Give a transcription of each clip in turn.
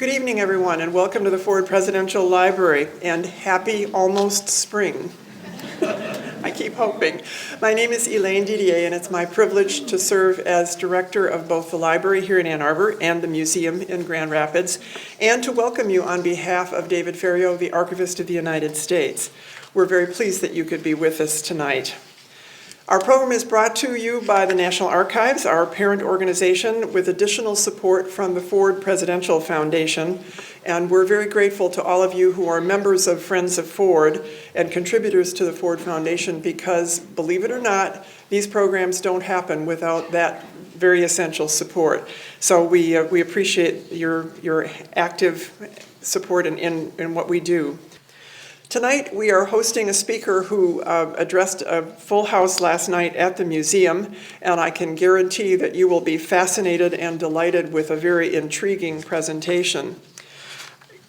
Good evening, everyone, and welcome to the Ford Presidential Library, and happy almost spring. I keep hoping. My name is Elaine Didier, and it's my privilege to serve as director of both the library here in Ann Arbor and the museum in Grand Rapids, and to welcome you on behalf of David Ferriero, the Archivist of the United States. We're very pleased that you could be with us tonight. Our program is brought to you by the National Archives, our parent organization, with additional support from the Ford Presidential Foundation. And we're very grateful to all of you who are members of Friends of Ford and contributors to the Ford Foundation because, believe it or not, these programs don't happen without that very essential support. So we appreciate your active support in what we do. Tonight, we are hosting a speaker who addressed a full house last night at the museum, and I can guarantee that you will be fascinated and delighted with a very intriguing presentation.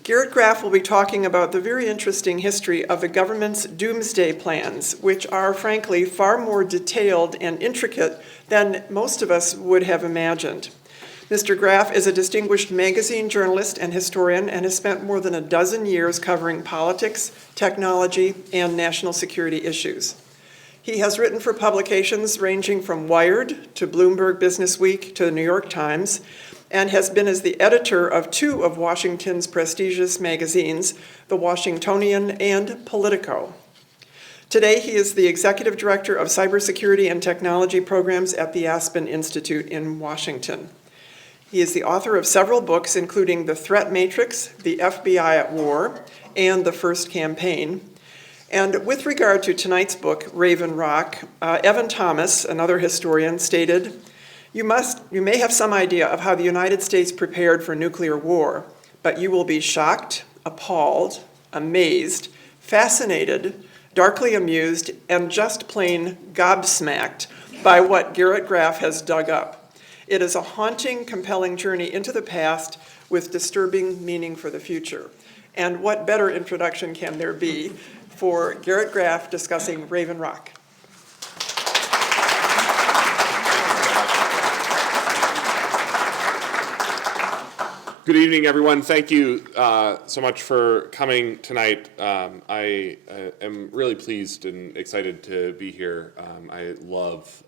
Garrett Graff will be talking about the very interesting history of the government's doomsday plans, which are, frankly, far more detailed and intricate than most of us would have imagined. Mr. Graff is a distinguished magazine journalist and historian and has spent more than a dozen years covering politics, technology, and national security issues. He has written for publications ranging from Wired to Bloomberg Businessweek to the New York Times, and has been as the editor of two of Washington's prestigious magazines, The Washingtonian and Politico. Today, he is the executive director of cybersecurity and technology programs at the Aspen Institute in Washington. He is the author of several books, including The Threat Matrix, The FBI at War, and The First Campaign. And with regard to tonight's book, Raven Rock, Evan Thomas, another historian, stated, You may have some idea of how the United States prepared for nuclear war, but you will be shocked, appalled, amazed, fascinated, darkly amused, and just plain gobsmacked by what Garrett Graff has dug up. It is a haunting, compelling journey into the past with disturbing meaning for the future. And what better introduction can there be for Garrett Graff discussing Raven Rock? Good evening, everyone. Thank you so much for coming tonight. I am really pleased and excited to be here. I love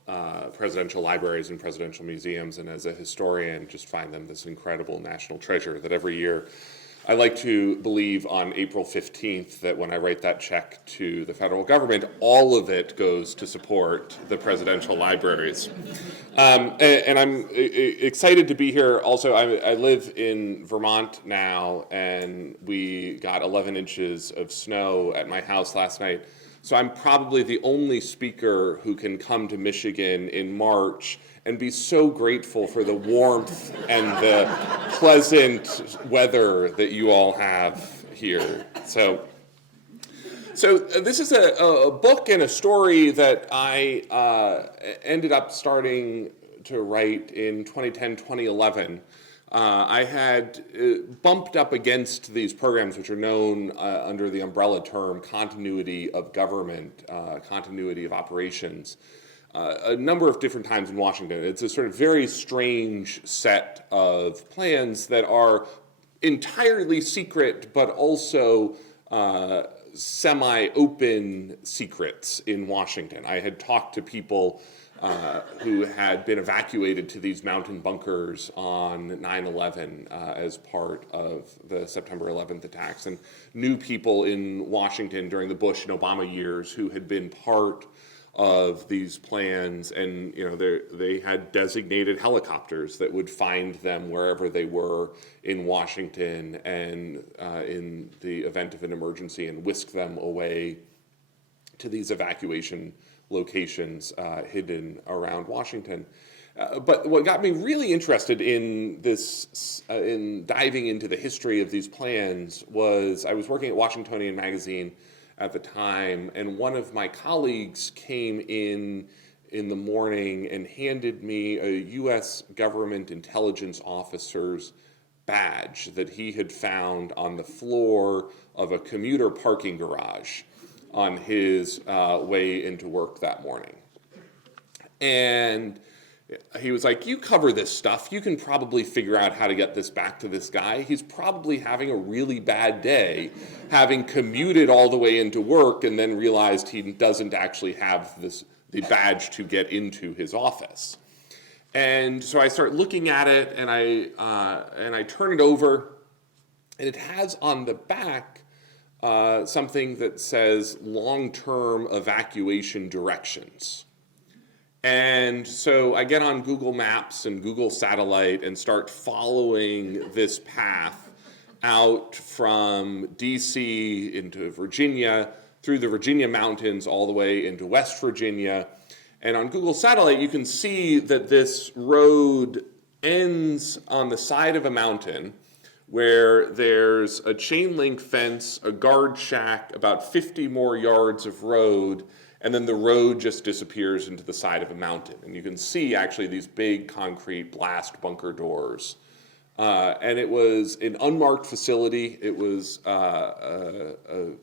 presidential libraries and presidential museums, and as a historian, just find them this incredible national treasure that every year I like to believe on April 15th that when I write that check to the federal government, all of it goes to support the presidential libraries. And I'm excited to be here. Also, I live in Vermont now, and we got 11 inches of snow at my house last night. So I'm probably the only speaker who can come to Michigan in March and be so grateful for the warmth and the pleasant weather that you all have here. So this is a book and a story that I ended up starting to write in 2010, 2011. I had bumped up against these programs, which are known under the umbrella term continuity of government, continuity of operations, a number of different times in Washington. It's a sort of very strange set of plans that are entirely secret, but also semi-open secrets in Washington. I had talked to people who had been evacuated to these mountain bunkers on 9/11 as part of the September 11th attacks, and knew people in Washington during the Bush and Obama years who had been part of these plans, and they had designated helicopters that would find them wherever they were in Washington and in the event of an emergency and whisk them away to these evacuation locations hidden around Washington. But what got me really interested in this, in diving into the history of these plans, was I was working at Washingtonian magazine at the time, and one of my colleagues came in the morning and handed me a U.S. government intelligence officer's badge that he had found on the floor of a commuter parking garage on his way into work that morning. And he was like, you cover this stuff. You can probably figure out how to get this back to this guy. He's probably having a really bad day, having commuted all the way into work and then realized he doesn't actually have the badge to get into his office. And so I start looking at it, and I turn it over, and it has on the back something that says long-term evacuation directions. And so I get on Google Maps and Google Satellite and start following this path out from DC into Virginia, through the Virginia mountains, all the way into West Virginia. And on Google Satellite, you can see that this road ends on the side of a mountain where there's a chain link fence, a guard shack, about 50 more yards of road, and then the road just disappears into the side of a mountain. And you can see actually these big concrete blast bunker doors. And it was an unmarked facility. It was a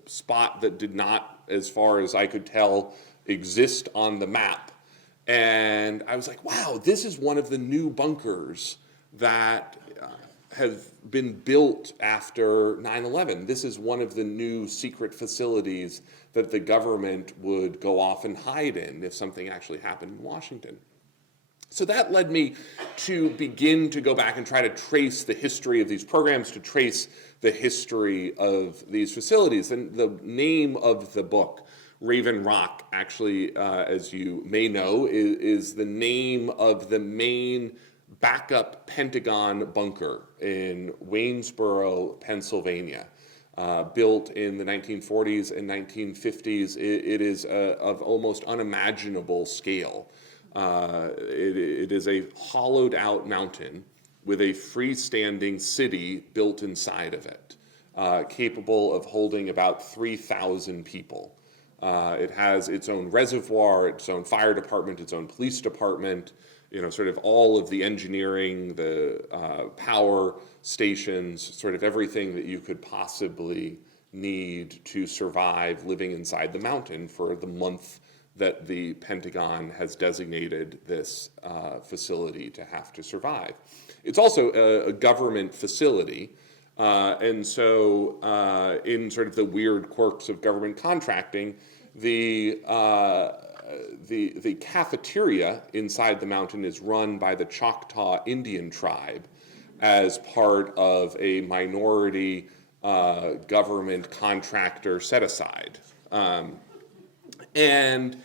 spot that did not, as far as I could tell, exist on the map. And I was like, wow, this is one of the new bunkers that have been built after 9/11. This is one of the new secret facilities that the government would go off and hide in if something actually happened in Washington. So that led me to begin to go back and try to trace the history of these programs, to trace the history of these facilities. And the name of the book, Raven Rock, actually, as you may know, is the name of the main backup Pentagon bunker in Waynesboro, Pennsylvania. Built in the 1940s and 1950s, it is of almost unimaginable scale. It is a hollowed out mountain with a freestanding city built inside of it, capable of holding about 3,000 people. It has its own reservoir, its own fire department, its own police department, sort of all of the engineering, the power stations, sort of everything that you could possibly need to survive living inside the mountain for the month that the Pentagon has designated this facility to have to survive. It's also a government facility, and so in sort of the weird quirks of government contracting, the cafeteria inside the mountain is run by the Choctaw Indian tribe as part of a minority government contractor set-aside. And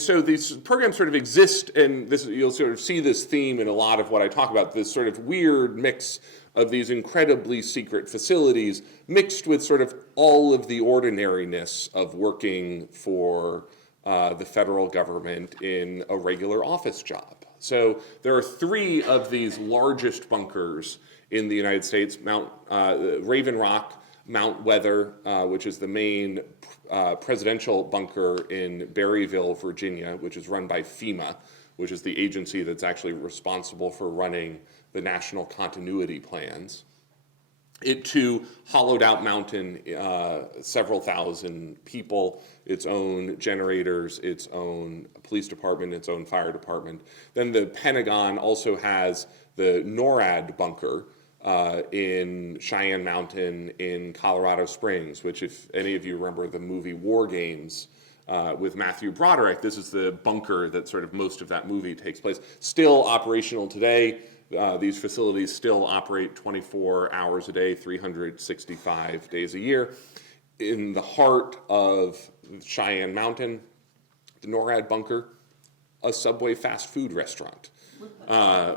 so these programs sort of exist, and you'll sort of see this theme in a lot of what I talk about, this sort of weird mix of these incredibly secret facilities mixed with sort of all of the ordinariness of working for the federal government in a regular office job. So there are 3 of these largest bunkers in the United States: Raven Rock, Mount Weather, which is the main presidential bunker in Berryville, Virginia, which is run by FEMA, which is the agency that's actually responsible for running the national continuity plans. It too, hollowed out mountain, several thousand people, its own generators, its own police department, its own fire department. Then the Pentagon also has the Norad Bunker in Cheyenne Mountain in Colorado Springs, which, if any of you remember the movie War Games with Matthew Broderick, this is the bunker that sort of most of that movie takes place. Still operational today. These facilities still operate 24 hours a day, 365 days a year. In the heart of Cheyenne Mountain, the Norad Bunker, a Subway fast food restaurant,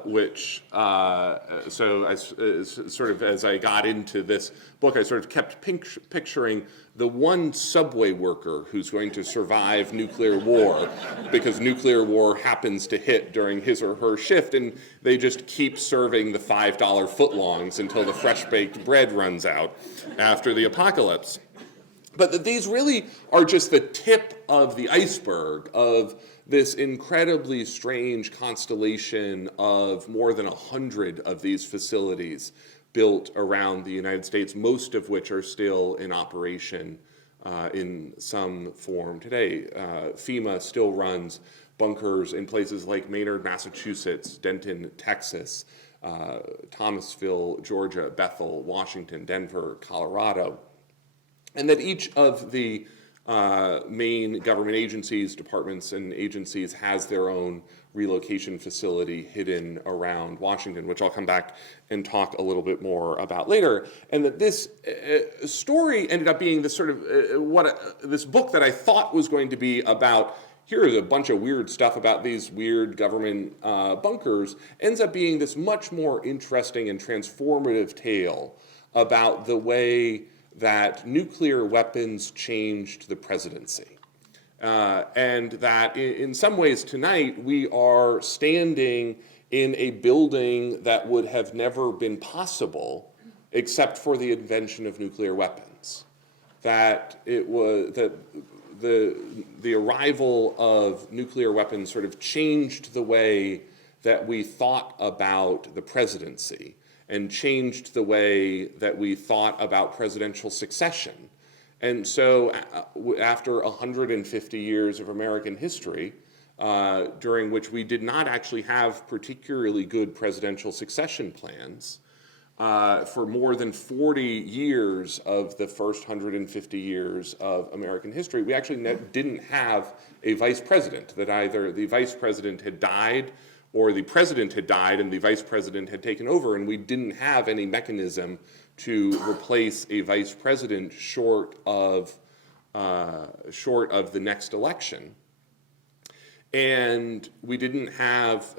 which, so as I got into this book, I sort of kept picturing the one Subway worker who's going to survive nuclear war, because nuclear war happens to hit during his or her shift, and they just keep serving the $5 footlongs until the fresh baked bread runs out after the apocalypse. But these really are just the tip of the iceberg of this incredibly strange constellation of more than 100 of these facilities built around the United States, most of which are still in operation in some form today. FEMA still runs bunkers in places like Maynard, Massachusetts, Denton, Texas, Thomasville, Georgia, Bethel, Washington, Denver, Colorado, and that each of the main government agencies, departments, and agencies has their own relocation facility hidden around Washington, which I'll come back and talk a little bit more about later. And that this story ended up being this sort of this book that I thought was going to be about, here is a bunch of weird stuff about these weird government bunkers, ends up being this much more interesting and transformative tale about the way that nuclear weapons changed the presidency. And that in some ways tonight we are standing in a building that would have never been possible except for the invention of nuclear weapons. That it was that the arrival of nuclear weapons sort of changed the way that we thought about the presidency and changed the way that we thought about presidential succession. And so after 150 years of American history, during which we did not actually have particularly good presidential succession plans, for more than 40 years of the first 150 years of American history, we actually didn't have a vice president, that either the vice president had died or the president had died and the vice president had taken over, and we didn't have any mechanism to replace a vice president short of the next election. And we didn't have,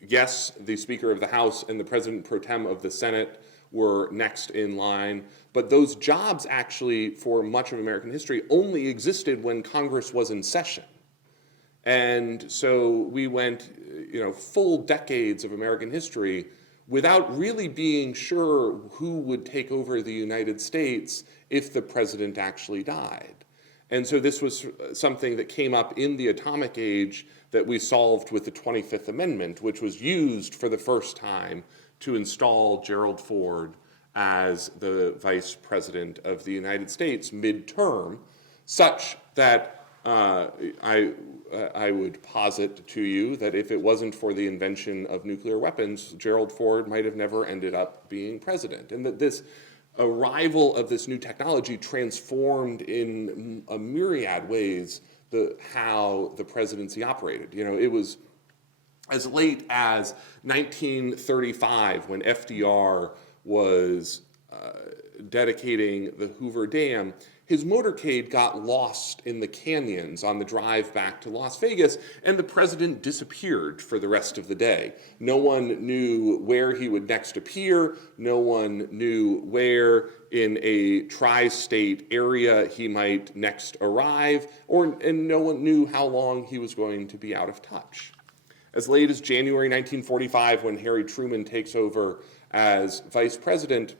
yes, the Speaker of the House and the President pro tem of the Senate were next in line, but those jobs actually, for much of American history, only existed when Congress was in session. And so we went, full decades of American history without really being sure who would take over the United States if the president actually died. And so this was something that came up in the atomic age that we solved with the 25th Amendment, which was used for the first time to install Gerald Ford as the vice president of the United States midterm, such that I would posit to you that if it wasn't for the invention of nuclear weapons, Gerald Ford might have never ended up being president. And that this arrival of this new technology transformed in a myriad ways how the presidency operated. It was as late as 1935 when FDR was dedicating the Hoover Dam. His motorcade got lost in the canyons on the drive back to Las Vegas, and the president disappeared for the rest of the day. No one knew where he would next appear. No one knew where in a tri-state area he might next arrive, and no one knew how long he was going to be out of touch. As late as January 1945, when Harry Truman takes over as vice president,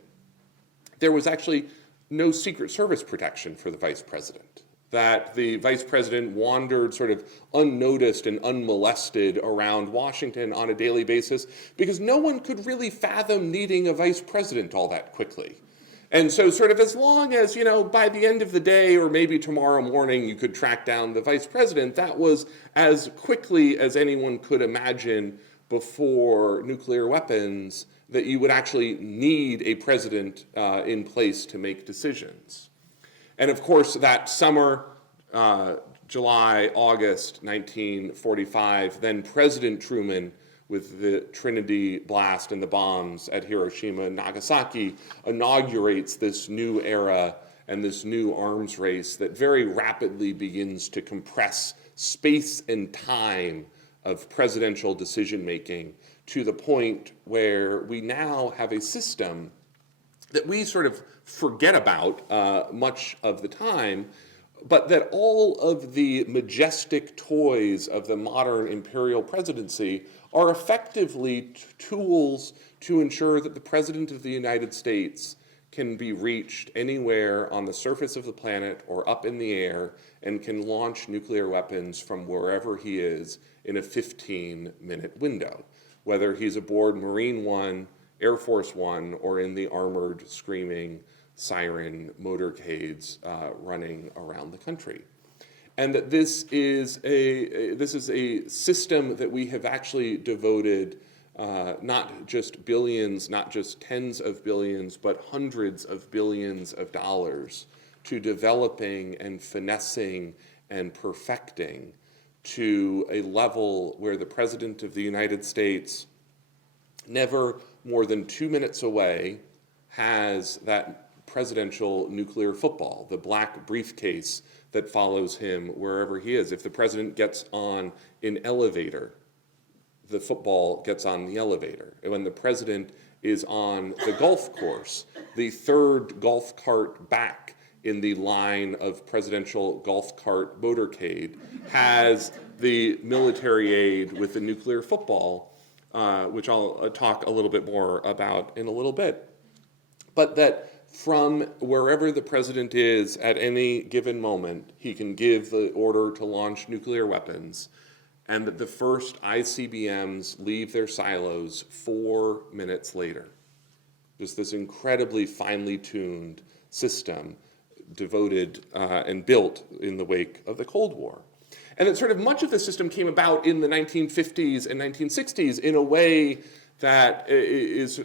there was actually no Secret Service protection for the vice president. That the vice president wandered sort of unnoticed and unmolested around Washington on a daily basis because no one could really fathom needing a vice president all that quickly. And so sort of as long as, by the end of the day or maybe tomorrow morning you could track down the vice president, that was as quickly as anyone could imagine before nuclear weapons that you would actually need a president in place to make decisions. And of course, that summer, July, August 1945, then President Truman, with the Trinity blast and the bombs at Hiroshima and Nagasaki, inaugurates this new era and this new arms race that very rapidly begins to compress space and time of presidential decision-making to the point where we now have a system that we sort of forget about much of the time, but that all of the majestic toys of the modern imperial presidency are effectively tools to ensure that the President of the United States can be reached anywhere on the surface of the planet or up in the air and can launch nuclear weapons from wherever he is in a 15-minute window, whether he's aboard Marine One, Air Force One, or in the armored, screaming siren motorcades running around the country. and that this is a system that we have actually devoted not just billions, not just tens of billions, but hundreds of billions of dollars to developing and finessing and perfecting to a level where the President of the United States, never more than 2 minutes away, has that presidential nuclear football, the black briefcase that follows him wherever he is. If the president gets on an elevator, the football gets on the elevator. And when the president is on the golf course, the third golf cart back in the line of presidential golf cart motorcade has the military aid with the nuclear football, which I'll talk a little bit more about in a little bit. But that from wherever the president is at any given moment, he can give the order to launch nuclear weapons, and that the first ICBMs leave their silos 4 minutes later. Just this incredibly finely tuned system devoted and built in the wake of the Cold War. And that sort of much of the system came about in the 1950s and 1960s in a way that is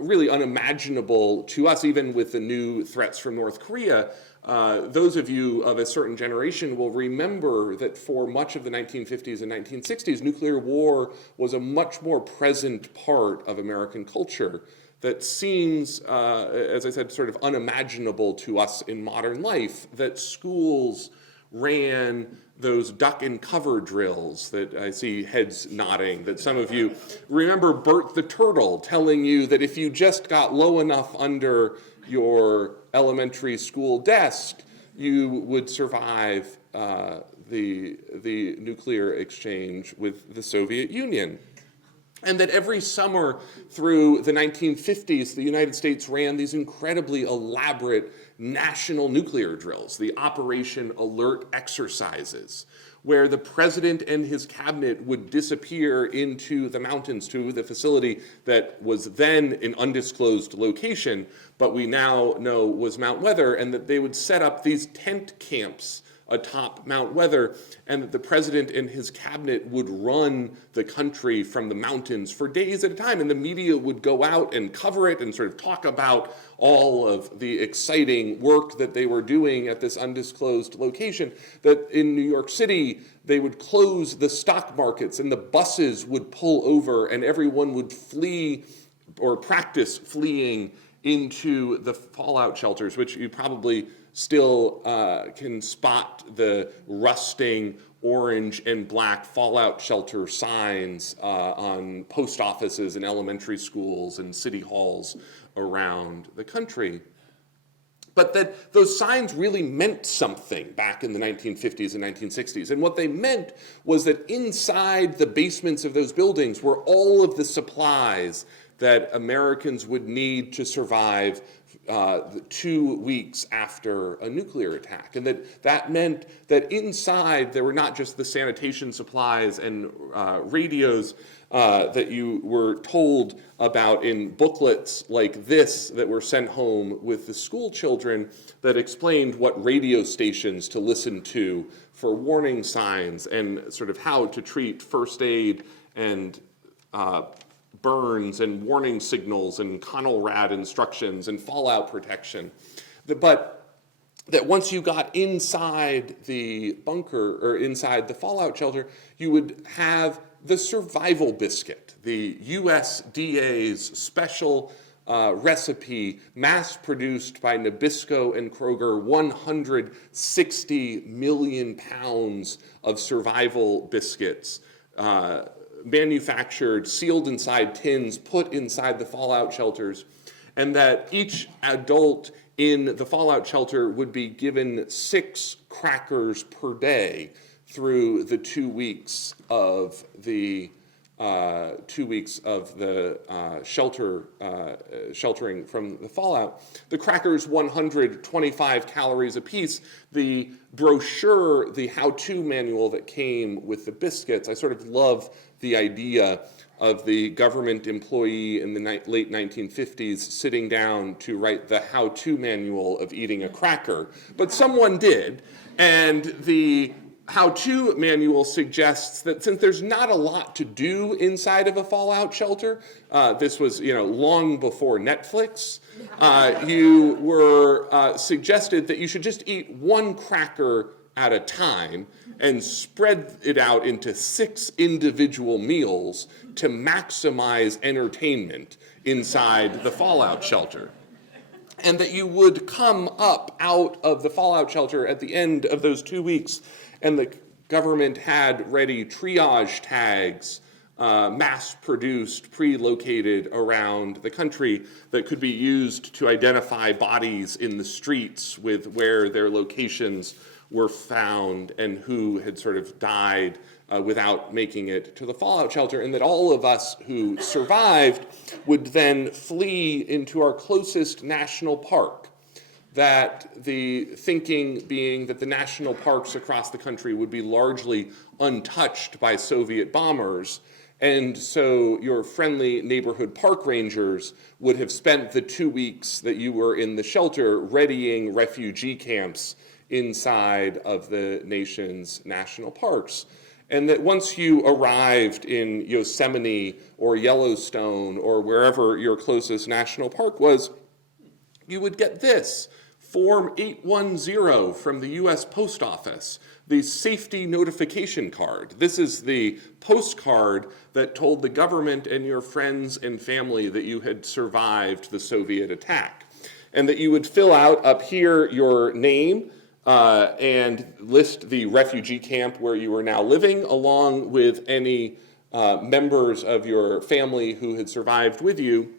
really unimaginable to us, even with the new threats from North Korea. Those of you of a certain generation will remember that for much of the 1950s and 1960s, nuclear war was a much more present part of American culture that seems, as I said, sort of unimaginable to us in modern life, that schools ran those duck and cover drills that I see heads nodding, that some of you remember Bert the Turtle telling you that if you just got low enough under your elementary school desk, you would survive the nuclear exchange with the Soviet Union. And that every summer through the 1950s, the United States ran these incredibly elaborate national nuclear drills, the Operation Alert exercises, where the president and his cabinet would disappear into the mountains to the facility that was then an undisclosed location, but we now know was Mount Weather, and that they would set up these tent camps atop Mount Weather, and that the president and his cabinet would run the country from the mountains for days at a time, and the media would go out and cover it and sort of talk about all of the exciting work that they were doing at this undisclosed location. That in New York City, they would close the stock markets and the buses would pull over and everyone would flee or practice fleeing into the fallout shelters, which you probably still can spot the rusting orange and black fallout shelter signs on post offices and elementary schools and city halls around the country. But that those signs really meant something back in the 1950s and 1960s. And what they meant was that inside the basements of those buildings were all of the supplies that Americans would need to survive 2 weeks after a nuclear attack. And that meant that inside there were not just the sanitation supplies and radios that you were told about in booklets like this that were sent home with the school children that explained what radio stations to listen to for warning signs and sort of how to treat first aid and burns and warning signals and Conelrad instructions and fallout protection. But that once you got inside the bunker or inside the fallout shelter, you would have the survival biscuit, the USDA's special recipe, mass-produced by Nabisco and Kroger, 160 million pounds of survival biscuits, manufactured, sealed inside tins, put inside the fallout shelters, and that each adult in the fallout shelter would be given 6 crackers per day through the 2 weeks of the sheltering from the fallout. The crackers, 125 calories apiece. The brochure, the how-to manual that came with the biscuits, I sort of love the idea of the government employee in the late 1950s sitting down to write the how-to manual of eating a cracker. But someone did, and the how-to manual suggests that since there's not a lot to do inside of a fallout shelter, this was long before Netflix, you were suggested that you should just eat one cracker at a time and spread it out into 6 individual meals to maximize entertainment inside the fallout shelter. And that you would come up out of the fallout shelter at the end of those 2 weeks, and the government had ready triage tags, mass-produced, pre-located around the country that could be used to identify bodies in the streets with where their locations were found and who had sort of died without making it to the fallout shelter, and that all of us who survived would then flee into our closest national park. That the thinking being that the national parks across the country would be largely untouched by Soviet bombers, and so your friendly neighborhood park rangers would have spent the 2 weeks that you were in the shelter readying refugee camps inside of the nation's national parks. And that once you arrived in Yosemite or Yellowstone or wherever your closest national park was, you would get this, Form 810 from the U.S. Post Office, the safety notification card. This is the postcard that told the government and your friends and family that you had survived the Soviet attack. And that you would fill out up here your name, and list the refugee camp where you were now living, along with any members of your family who had survived with you.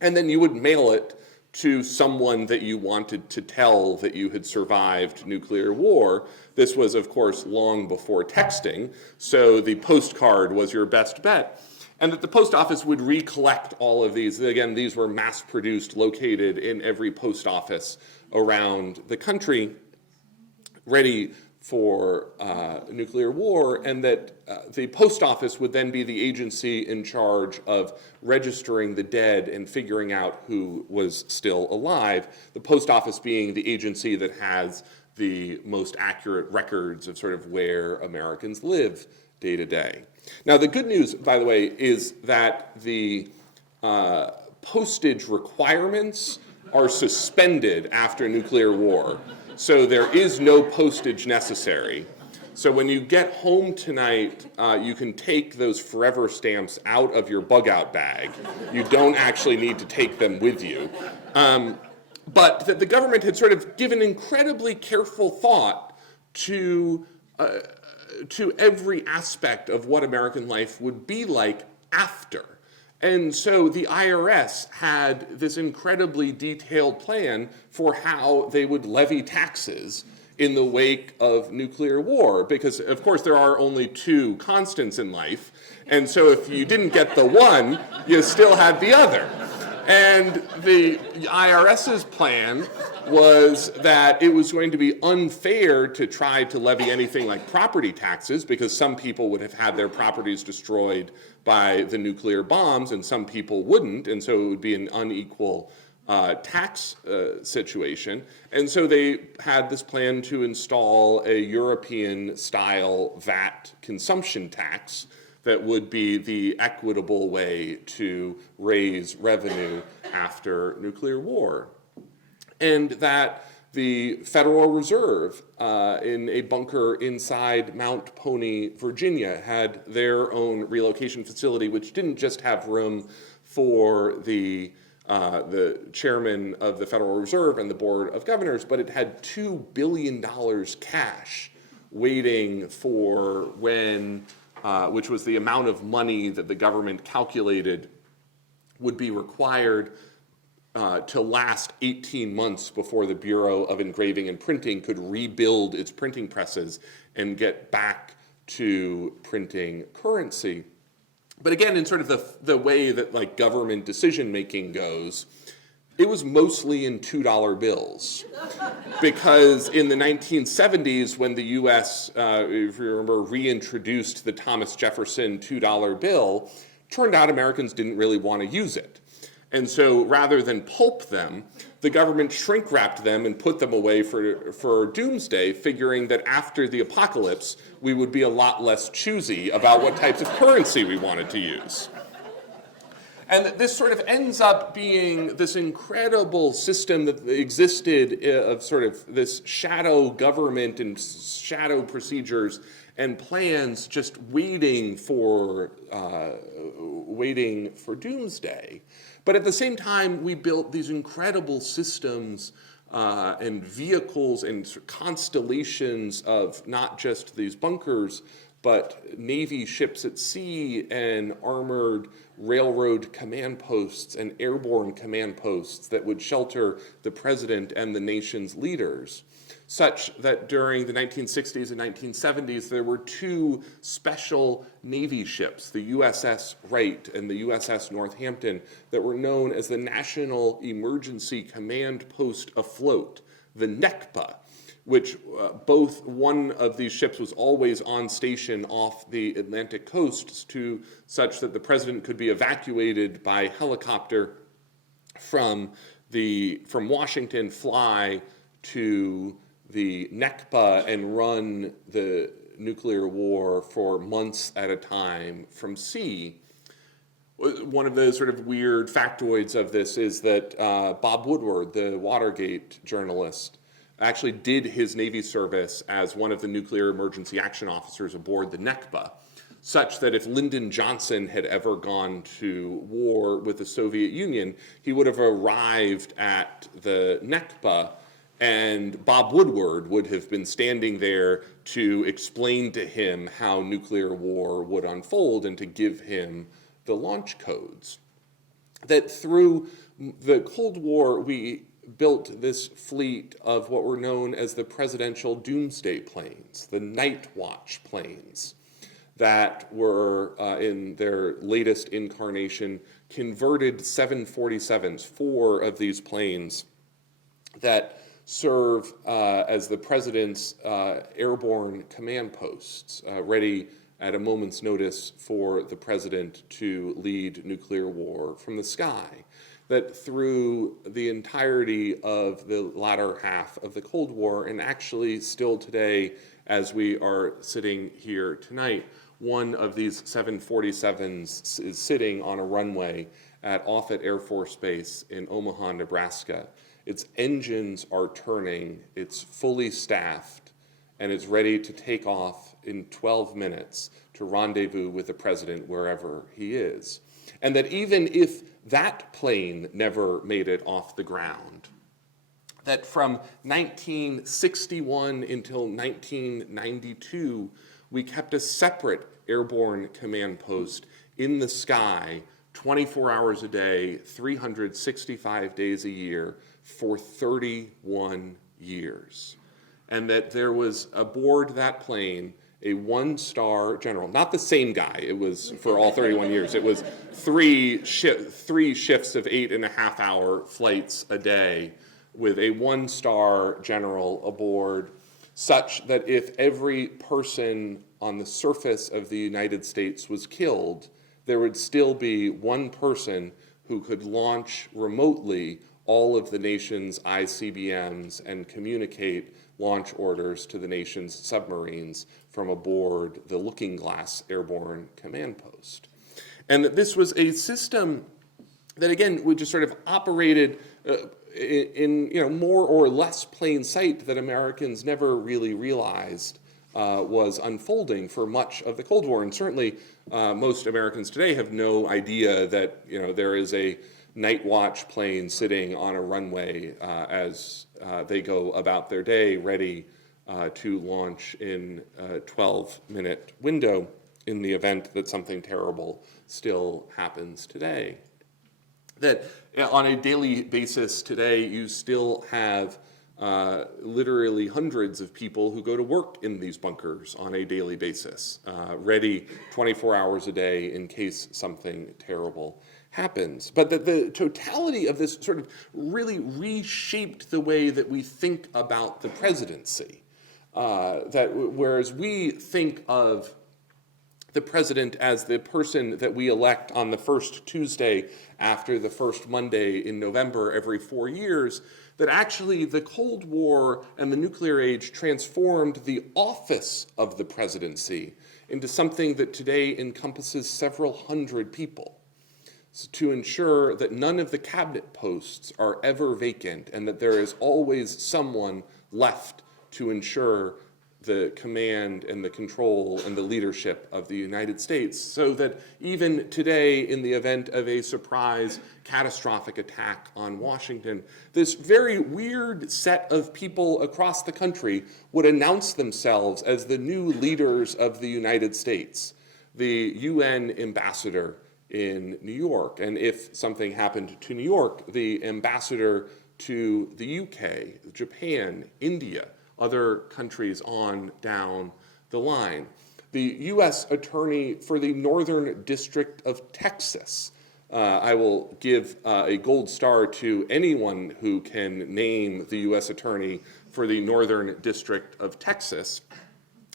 And then you would mail it to someone that you wanted to tell that you had survived nuclear war. This was, of course, long before texting, so the postcard was your best bet. And that the post office would recollect all of these. Again, these were mass-produced, located in every post office around the country, ready for nuclear war, and that the post office would then be the agency in charge of registering the dead and figuring out who was still alive, the post office being the agency that has the most accurate records of sort of where Americans live day to day. Now, the good news, by the way, is that the postage requirements are suspended after nuclear war. So there is no postage necessary. So when you get home tonight, you can take those forever stamps out of your bug-out bag. You don't actually need to take them with you. But that the government had sort of given incredibly careful thought to every aspect of what American life would be like after. And so the IRS had this incredibly detailed plan for how they would levy taxes in the wake of nuclear war, because of course there are only 2 constants in life, and so if you didn't get the one, you still had the other. And the IRS's plan was that it was going to be unfair to try to levy anything like property taxes, because some people would have had their properties destroyed by the nuclear bombs and some people wouldn't, and so it would be an unequal tax situation. And so they had this plan to install a European-style VAT consumption tax that would be the equitable way to raise revenue after nuclear war. And that the Federal Reserve in a bunker inside Mount Pony, Virginia, had their own relocation facility, which didn't just have room for the chairman of the Federal Reserve and the Board of Governors, but it had $2 billion cash waiting for when, which was the amount of money that the government calculated would be required to last 18 months before the Bureau of Engraving and Printing could rebuild its printing presses and get back to printing currency. But again, in sort of the way that like government decision-making goes, it was mostly in $2 bills. Because in the 1970s, when the US, if you remember, reintroduced the Thomas Jefferson $2 bill, turned out Americans didn't really want to use it. And so rather than pulp them, the government shrink-wrapped them and put them away for doomsday, figuring that after the apocalypse, we would be a lot less choosy about what types of currency we wanted to use. And this sort of ends up being this incredible system that existed of sort of this shadow government and shadow procedures and plans just waiting for doomsday. But at the same time, we built these incredible systems and vehicles and constellations of not just these bunkers, but Navy ships at sea and armored railroad command posts and airborne command posts that would shelter the president and the nation's leaders, such that during the 1960s and 1970s, there were two special Navy ships, the USS Wright and the USS Northampton, that were known as the National Emergency Command Post Afloat, the NECPA, which both one of these ships was always on station off the Atlantic coast to such that the president could be evacuated by helicopter from Washington, fly to the NECPA and run the nuclear war for months at a time from sea. One of the sort of weird factoids of this is that Bob Woodward, the Watergate journalist, actually did his Navy service as one of the nuclear emergency action officers aboard the NECPA, such that if Lyndon Johnson had ever gone to war with the Soviet Union, he would have arrived at the NECPA and Bob Woodward would have been standing there to explain to him how nuclear war would unfold and to give him the launch codes. That through the Cold War, we built this fleet of what were known as the presidential doomsday planes, the night watch planes, that were, in their latest incarnation, converted 747s, 4 of these planes that serve as the president's airborne command posts, ready at a moment's notice for the president to lead nuclear war from the sky. That through the entirety of the latter half of the Cold War, and actually still today as we are sitting here tonight, one of these 747s is sitting on a runway at Offutt Air Force Base in Omaha, Nebraska. Its engines are turning, it's fully staffed, and it's ready to take off in 12 minutes to rendezvous with the president wherever he is. And that even if that plane never made it off the ground, that from 1961 until 1992, we kept a separate airborne command post in the sky 24 hours a day, 365 days a year for 31 years. And that there was aboard that plane a 1-star general, not the same guy, it was for all 31 years, it was three shifts of 8.5-hour flights a day with a 1-star general aboard, such that if every person on the surface of the United States was killed, there would still be one person who could launch remotely all of the nation's ICBMs and communicate launch orders to the nation's submarines from aboard the Looking Glass Airborne Command Post. And that this was a system that, again, would just sort of operated in more or less plain sight that Americans never really realized was unfolding for much of the Cold War. And certainly most Americans today have no idea that there is a night watch plane sitting on a runway as they go about their day ready to launch in a 12-minute window in the event that something terrible still happens today. That on a daily basis today, you still have literally hundreds of people who go to work in these bunkers on a daily basis, ready 24 hours a day in case something terrible happens. But that the totality of this sort of really reshaped the way that we think about the presidency. That whereas we think of the president as the person that we elect on the first Tuesday after the first Monday in November every 4 years, that actually the Cold War and the nuclear age transformed the office of the presidency into something that today encompasses several hundred people, so to ensure that none of the cabinet posts are ever vacant and that there is always someone left to ensure the command and the control and the leadership of the United States, so that even today, in the event of a surprise catastrophic attack on Washington, this very weird set of people across the country would announce themselves as the new leaders of the United States, the UN ambassador in New York, and if something happened to New York, the ambassador to the UK, Japan, India, other countries on down the line. The U.S. Attorney for the Northern District of Texas. I will give a gold star to anyone who can name the U.S. Attorney for the Northern District of Texas,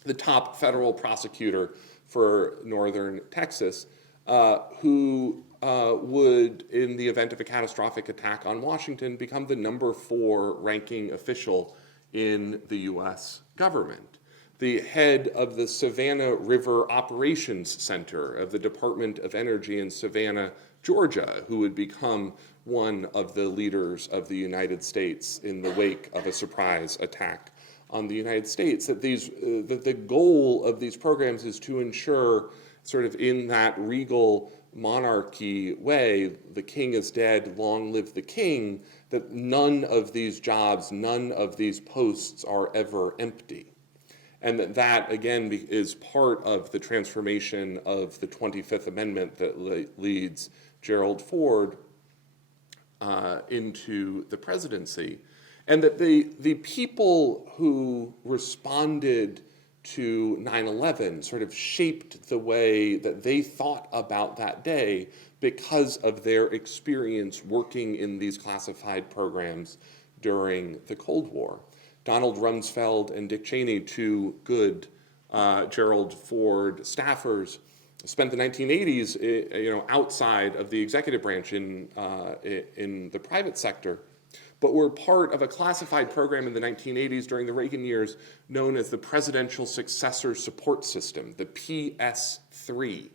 the top federal prosecutor for Northern Texas, who would, in the event of a catastrophic attack on Washington, become the number 4 ranking official in the U.S. government, the head of the Savannah River Operations Center of the Department of Energy in Savannah, Georgia, who would become one of the leaders of the United States in the wake of a surprise attack on the United States. That the goal of these programs is to ensure, sort of in that regal monarchy way, the king is dead, long live the king, that none of these jobs, none of these posts are ever empty. And that again, is part of the transformation of the 25th Amendment that leads Gerald Ford into the presidency. And that the people who responded to 9/11 sort of shaped the way that they thought about that day because of their experience working in these classified programs during the Cold War. Donald Rumsfeld and Dick Cheney, two good Gerald Ford staffers, spent the 1980s outside of the executive branch in the private sector, but were part of a classified program in the 1980s during the Reagan years known as the Presidential Successor Support System, the PS3,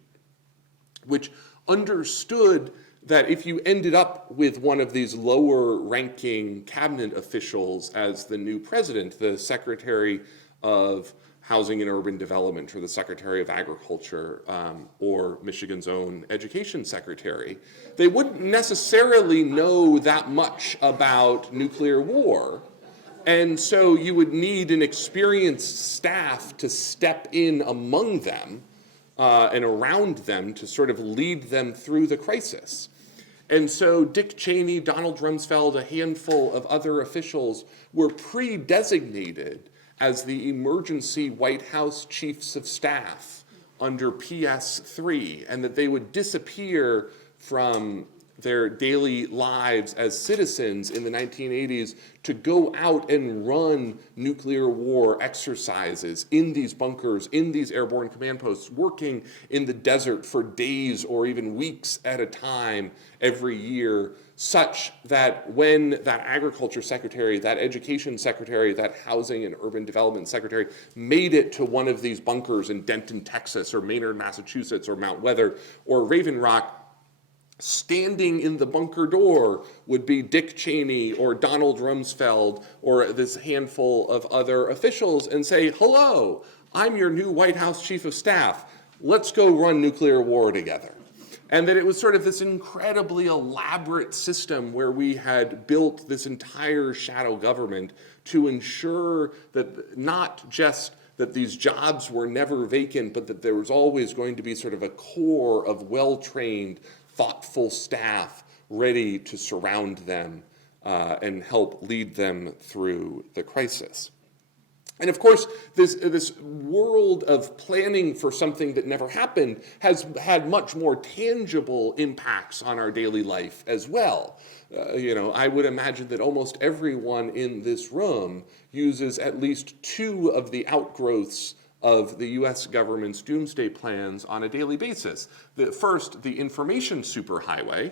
which understood that if you ended up with one of these lower-ranking cabinet officials as the new president, the Secretary of Housing and Urban Development, or the Secretary of Agriculture, or Michigan's own Education Secretary, they wouldn't necessarily know that much about nuclear war. And so you would need an experienced staff to step in among them and around them to sort of lead them through the crisis. And so Dick Cheney, Donald Rumsfeld, a handful of other officials were pre-designated as the emergency White House chiefs of staff under PS3, and that they would disappear from their daily lives as citizens in the 1980s to go out and run nuclear war exercises in these bunkers, in these airborne command posts, working in the desert for days or even weeks at a time every year, such that when that agriculture secretary, that education secretary, that housing and urban development secretary made it to one of these bunkers in Denton, Texas, or Maynard, Massachusetts, or Mount Weather, or Raven Rock, standing in the bunker door would be Dick Cheney or Donald Rumsfeld or this handful of other officials and say, "Hello, I'm your new White House chief of staff. Let's go run nuclear war together." And that it was sort of this incredibly elaborate system where we had built this entire shadow government to ensure that not just that these jobs were never vacant, but that there was always going to be sort of a core of well-trained, thoughtful staff ready to surround them and help lead them through the crisis. And of course, this world of planning for something that never happened has had much more tangible impacts on our daily life as well. I would imagine that almost everyone in this room uses at least two of the outgrowths of the US government's doomsday plans on a daily basis. First, the Information Superhighway,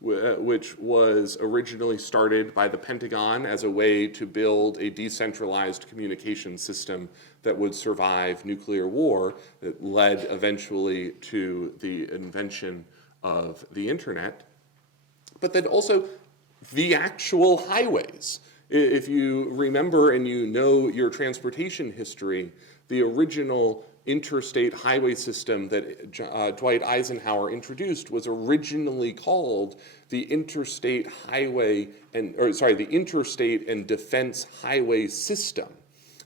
which was originally started by the Pentagon as a way to build a decentralized communication system that would survive nuclear war, that led eventually to the invention of the internet. But then also the actual highways. If you remember and you know your transportation history, the original interstate highway system that Dwight Eisenhower introduced was originally called the Interstate and Defense Highway System.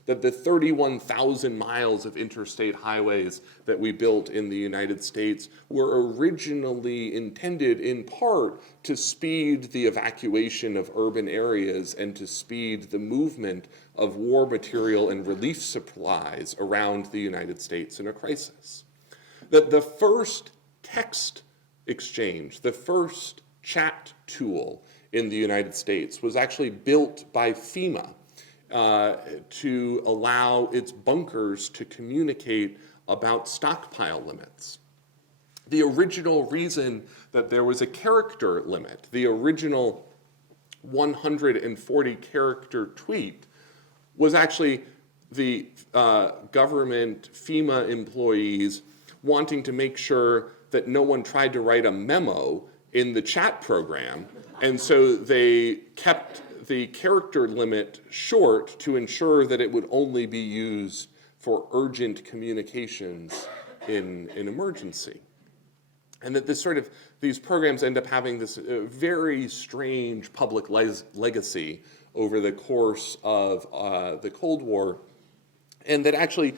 That the 31,000 miles of interstate highways that we built in the United States were originally intended in part to speed the evacuation of urban areas and to speed the movement of war material and relief supplies around the United States in a crisis. That the first text exchange, the first chat tool in the United States was actually built by FEMA to allow its bunkers to communicate about stockpile limits. The original reason that there was a character limit, the original 140 character tweet, was actually the government FEMA employees wanting to make sure that no one tried to write a memo in the chat program, and so they kept the character limit short to ensure that it would only be used for urgent communications in an emergency. And that these programs end up having this very strange public legacy over the course of the Cold War, and that actually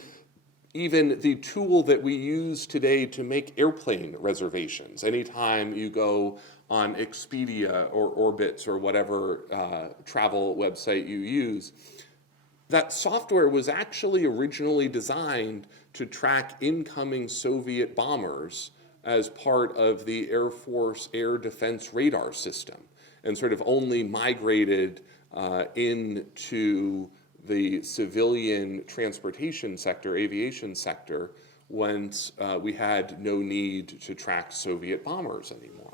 even the tool that we use today to make airplane reservations, anytime you go on Expedia or Orbitz or whatever travel website you use, that software was actually originally designed to track incoming Soviet bombers as part of the Air Force air defense radar system, and sort of only migrated into the civilian transportation sector, aviation sector, once we had no need to track Soviet bombers anymore.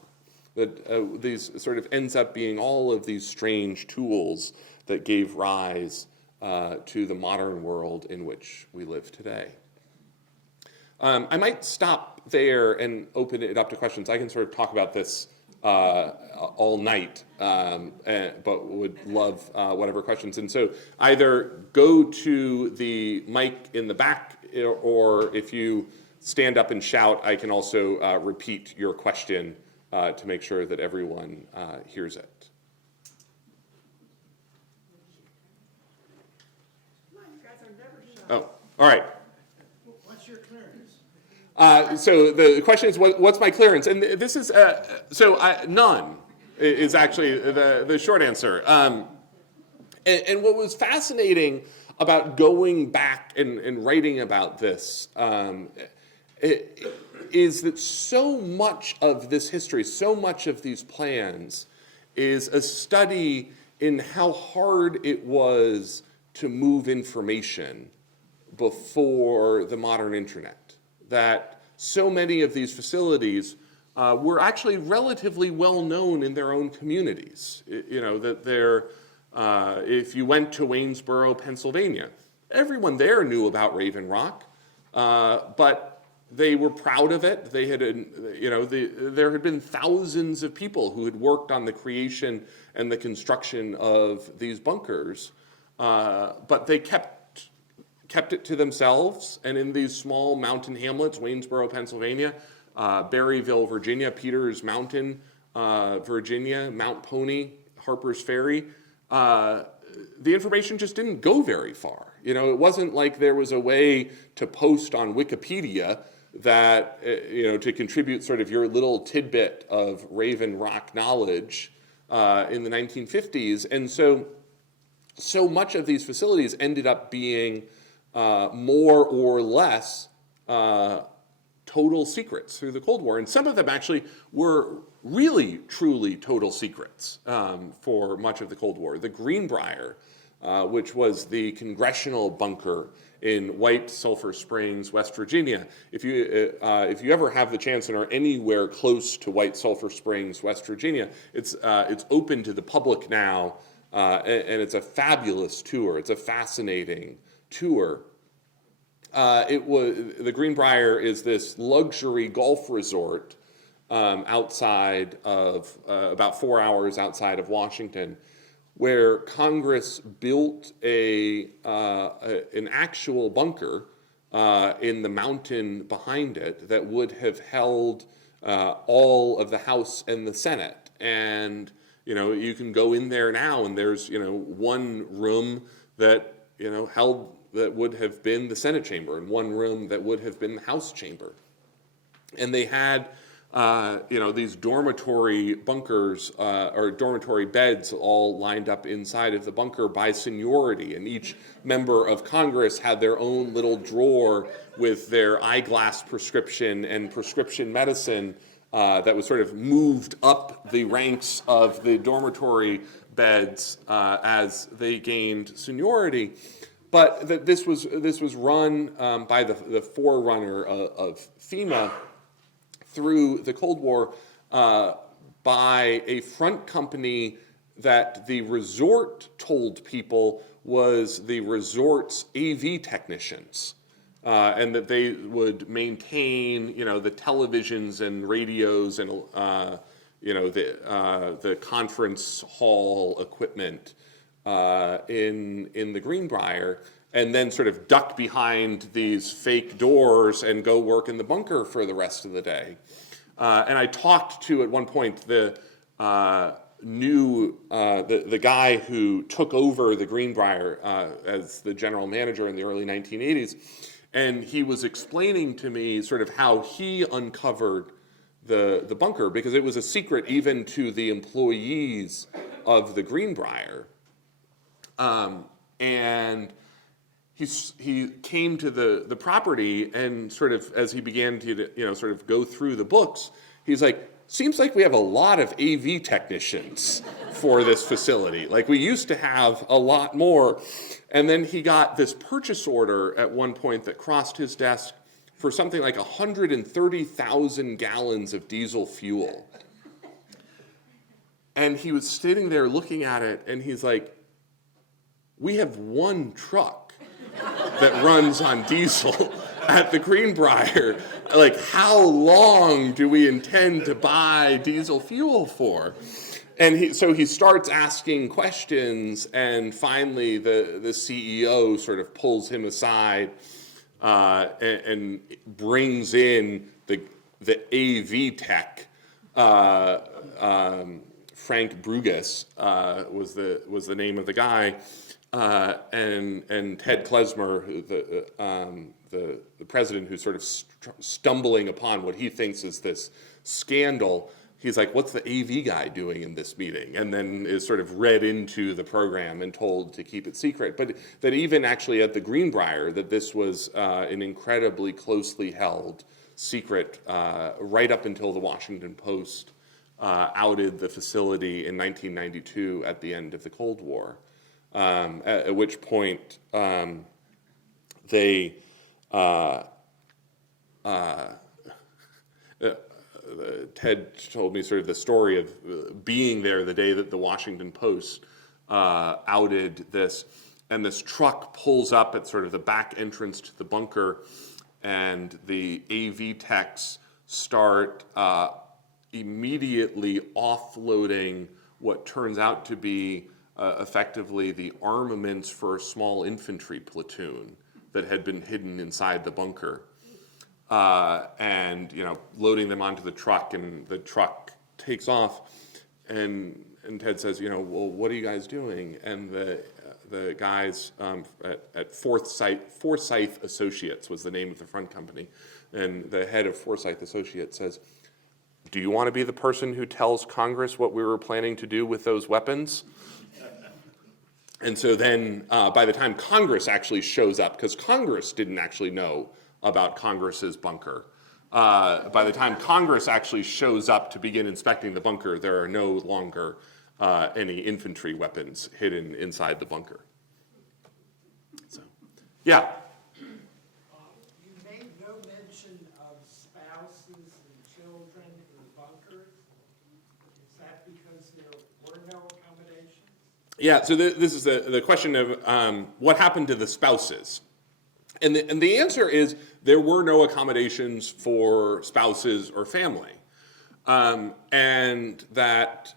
That these sort of ends up being all of these strange tools that gave rise to the modern world in which we live today. I might stop there and open it up to questions. I can sort of talk about this all night, but would love whatever questions. And so either go to the mic in the back, or if you stand up and shout, I can also repeat your question to make sure that everyone hears it. Oh, all right. What's your clearance? So the question is, what's my clearance? And this is, none is actually the short answer. And what was fascinating about going back and writing about this is that so much of this history, so much of these plans is a study in how hard it was to move information before the modern internet. That so many of these facilities were actually relatively well known in their own communities. You know, that they're, if you went to Waynesboro, Pennsylvania, everyone there knew about Raven Rock, but they were proud of it. They had, there had been thousands of people who had worked on the creation and the construction of these bunkers, but they kept it to themselves. And in these small mountain hamlets, Waynesboro, Pennsylvania, Berryville, Virginia, Peters Mountain, Virginia, Mount Pony, Harper's Ferry, the information just didn't go very far. You know, it wasn't like there was a way to post on Wikipedia that, to contribute sort of your little tidbit of Raven Rock knowledge in the 1950s. And so much of these facilities ended up being more or less total secrets through the Cold War. And some of them actually were really, truly total secrets for much of the Cold War. The Greenbrier which was the congressional bunker in White Sulphur Springs, West Virginia. If you ever have the chance and are anywhere close to White Sulphur Springs, West Virginia, it's open to the public now, and it's a fabulous tour. It's a fascinating tour. The Greenbrier is this luxury golf resort outside of about 4 hours outside of Washington, where Congress built an actual bunker in the mountain behind it that would have held all of the House and the Senate. And you can go in there now, and there's one room that held that would have been the Senate chamber, and one room that would have been the House chamber. And they had these dormitory bunkers or dormitory beds all lined up inside of the bunker by seniority, and each member of Congress had their own little drawer with their eyeglass prescription and prescription medicine that was sort of moved up the ranks of the dormitory beds as they gained seniority. But this was run by the forerunner of FEMA through the Cold War by a front company that the resort told people was the resort's AV technicians, and that they would maintain, the televisions and radios and, the conference hall equipment in the Greenbrier, and then sort of duck behind these fake doors and go work in the bunker for the rest of the day. And I talked to, at one point, the guy who took over the Greenbrier as the general manager in the early 1980s, and he was explaining to me sort of how he uncovered the bunker, because it was a secret even to the employees of the Greenbrier. And he came to the property, and sort of as he began to sort of go through the books, he's like, seems like we have a lot of AV technicians for this facility. Like, we used to have a lot more. And then he got this purchase order at one point that crossed his desk for something like 130,000 gallons of diesel fuel. And he was sitting there looking at it, and he's like, we have one truck that runs on diesel at the Greenbrier. Like, how long do we intend to buy diesel fuel for? And so he starts asking questions, and finally the CEO sort of pulls him aside and brings in the AV tech. Frank Brugus was the name of the guy. And Ted Klesmer, the president, who's sort of stumbling upon what he thinks is this scandal, he's like, what's the AV guy doing in this meeting? And then is sort of read into the program and told to keep it secret. But that even actually at the Greenbrier, that this was an incredibly closely held secret right up until the Washington Post outed the facility in 1992 at the end of the Cold War. At which point Ted told me sort of the story of being there the day that the Washington Post outed this, and this truck pulls up at sort of the back entrance to the bunker, and the AV techs start immediately offloading what turns out to be effectively the armaments for a small infantry platoon that had been hidden inside the bunker, and loading them onto the truck, and the truck takes off, and Ted says, well, what are you guys doing? And the guys at Forsyth Associates was the name of the front company, and the head of Forsyth Associates says, do you want to be the person who tells Congress what we were planning to do with those weapons? And so then by the time Congress actually shows up, because Congress didn't actually know about Congress's bunker, by the time Congress actually shows up to begin inspecting the bunker, there are no longer any infantry weapons hidden inside the bunker. Yeah. You made no mention of spouses and children in bunkers. Is that because there were no accommodations? Yeah, so this is the question of what happened to the spouses. And the answer is there were no accommodations for spouses or family. And that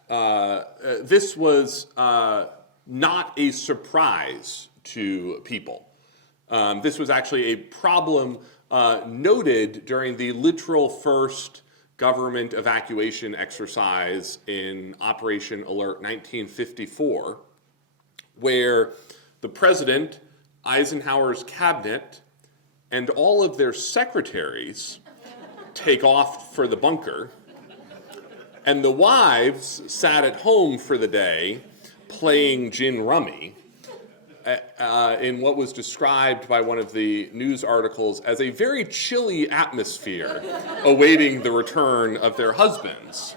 this was not a surprise to people. This was actually a problem noted during the literal first government evacuation exercise in Operation Alert 1954, where the president, Eisenhower's cabinet, and all of their secretaries take off for the bunker, and the wives sat at home for the day playing gin rummy in what was described by one of the news articles as a very chilly atmosphere awaiting the return of their husbands.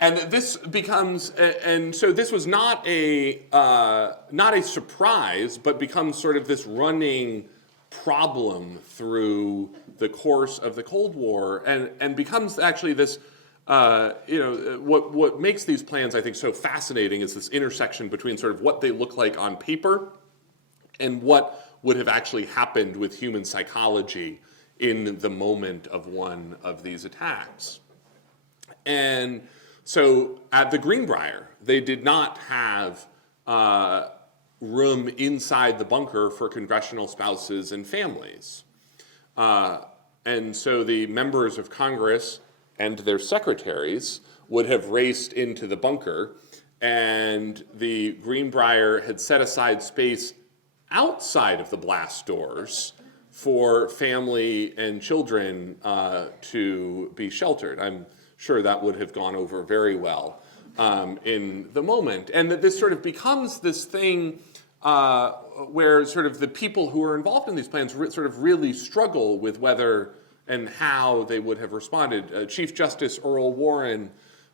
And this becomes, and so this was not a surprise, but becomes sort of this running problem through the course of the Cold War, and becomes actually this, what makes these plans, I think, so fascinating is this intersection between sort of what they look like on paper and what would have actually happened with human psychology in the moment of one of these attacks. And so at the Greenbrier, they did not have room inside the bunker for congressional spouses and families. And so the members of Congress and their secretaries would have raced into the bunker, and the Greenbrier had set aside space outside of the blast doors for family and children to be sheltered. I'm sure that would have gone over very well in the moment. And that this sort of becomes this thing where sort of the people who are involved in these plans sort of really struggle with whether and how they would have responded. Chief Justice Earl Warren,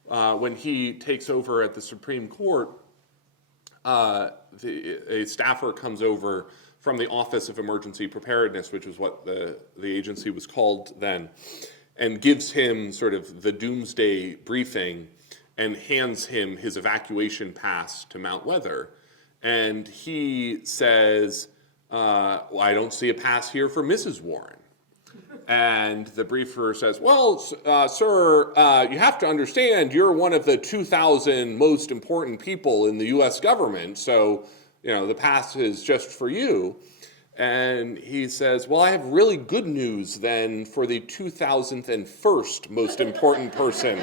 when he takes over at the Supreme Court, a staffer comes over from the Office of Emergency Preparedness, which is what the agency was called then, and gives him sort of the doomsday briefing and hands him his evacuation pass to Mount Weather. And he says, well, I don't see a pass here for Mrs. Warren. And the briefer says, well, sir, you have to understand you're one of the 2,000 most important people in the U.S. government, so the pass is just for you. And he says, well, I have really good news then for the 2001st most important person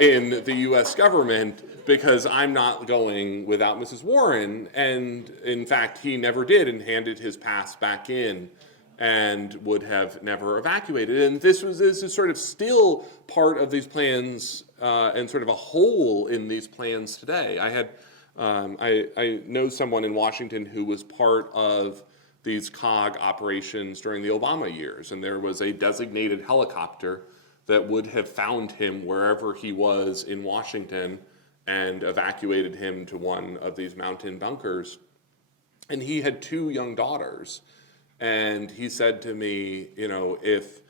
in the U.S. government, because I'm not going without Mrs. Warren. And in fact, he never did and handed his pass back in and would have never evacuated. And this is sort of still part of these plans and sort of a hole in these plans today. I know someone in Washington who was part of these COG operations during the Obama years, and there was a designated helicopter that would have found him wherever he was in Washington and evacuated him to one of these mountain bunkers. And he had 2 young daughters. And he said to me, if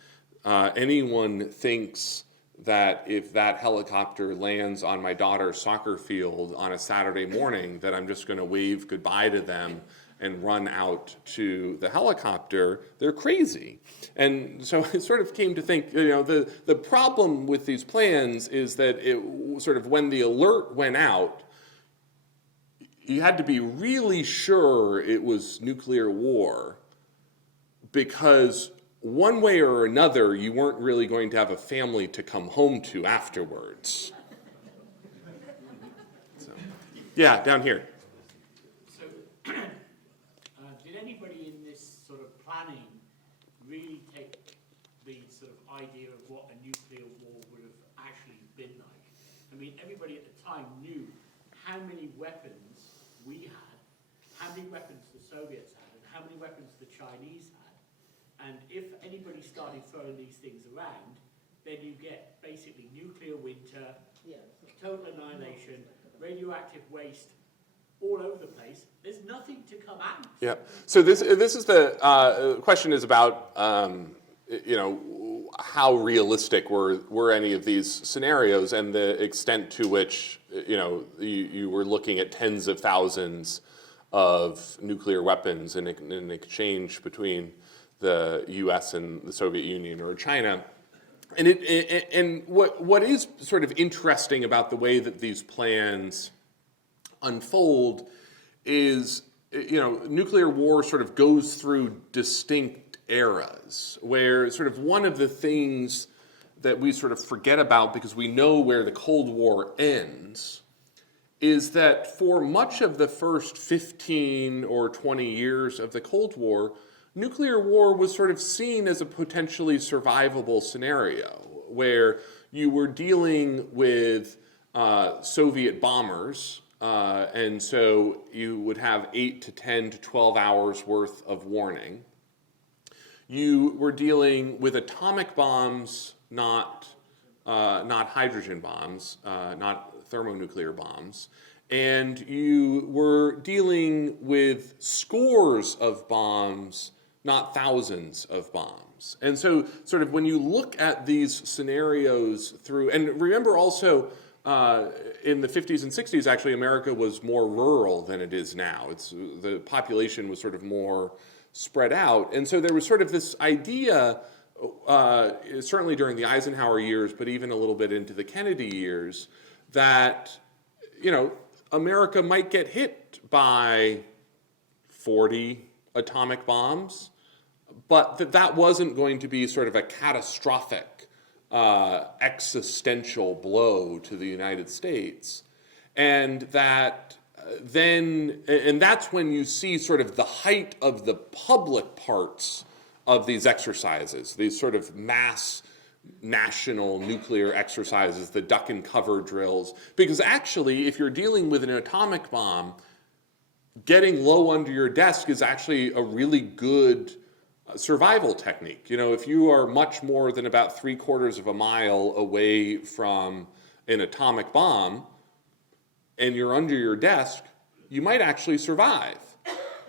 anyone thinks that if that helicopter lands on my daughter's soccer field on a Saturday morning, that I'm just going to wave goodbye to them and run out to the helicopter, they're crazy. And so I sort of came to think, the problem with these plans is that it sort of, when the alert went out, you had to be really sure it was nuclear war, because one way or another, you weren't really going to have a family to come home to afterwards. So, yeah, down here. So, did anybody in this sort of planning really take the sort of idea of what a nuclear war would have actually been like? I mean, everybody at the time knew how many weapons we had, how many weapons the Soviets had, and how many weapons the Chinese had. And if anybody started throwing these things around, then you get basically nuclear winter, total annihilation, radioactive waste all over the place. There's nothing to come out. Yeah. So this is the question is about how realistic were any of these scenarios and the extent to which you were looking at tens of thousands of nuclear weapons in exchange between the U.S. and the Soviet Union or China. And what is sort of interesting about the way that these plans unfold is, nuclear war sort of goes through distinct eras, where sort of one of the things that we sort of forget about because we know where the Cold War ends is that for much of the first 15 or 20 years of the Cold War, nuclear war was sort of seen as a potentially survivable scenario where you were dealing with Soviet bombers, and so you would have 8 to 10 to 12 hours worth of warning. You were dealing with atomic bombs, not hydrogen bombs, not thermonuclear bombs, and you were dealing with scores of bombs, not thousands of bombs. And so sort of when you look at these scenarios through, and remember also in the 50s and 60s, actually America was more rural than it is now. The population was sort of more spread out. And so there was sort of this idea, certainly during the Eisenhower years, but even a little bit into the Kennedy years, that, America might get hit by 40 atomic bombs, but that wasn't going to be sort of a catastrophic existential blow to the United States. And that and that's when you see sort of the height of the public parts of these exercises, these sort of mass national nuclear exercises, the duck and cover drills. Because actually, if you're dealing with an atomic bomb, getting low under your desk is actually a really good survival technique. If you are much more than about 3/4 of a mile away from an atomic bomb and you're under your desk, you might actually survive.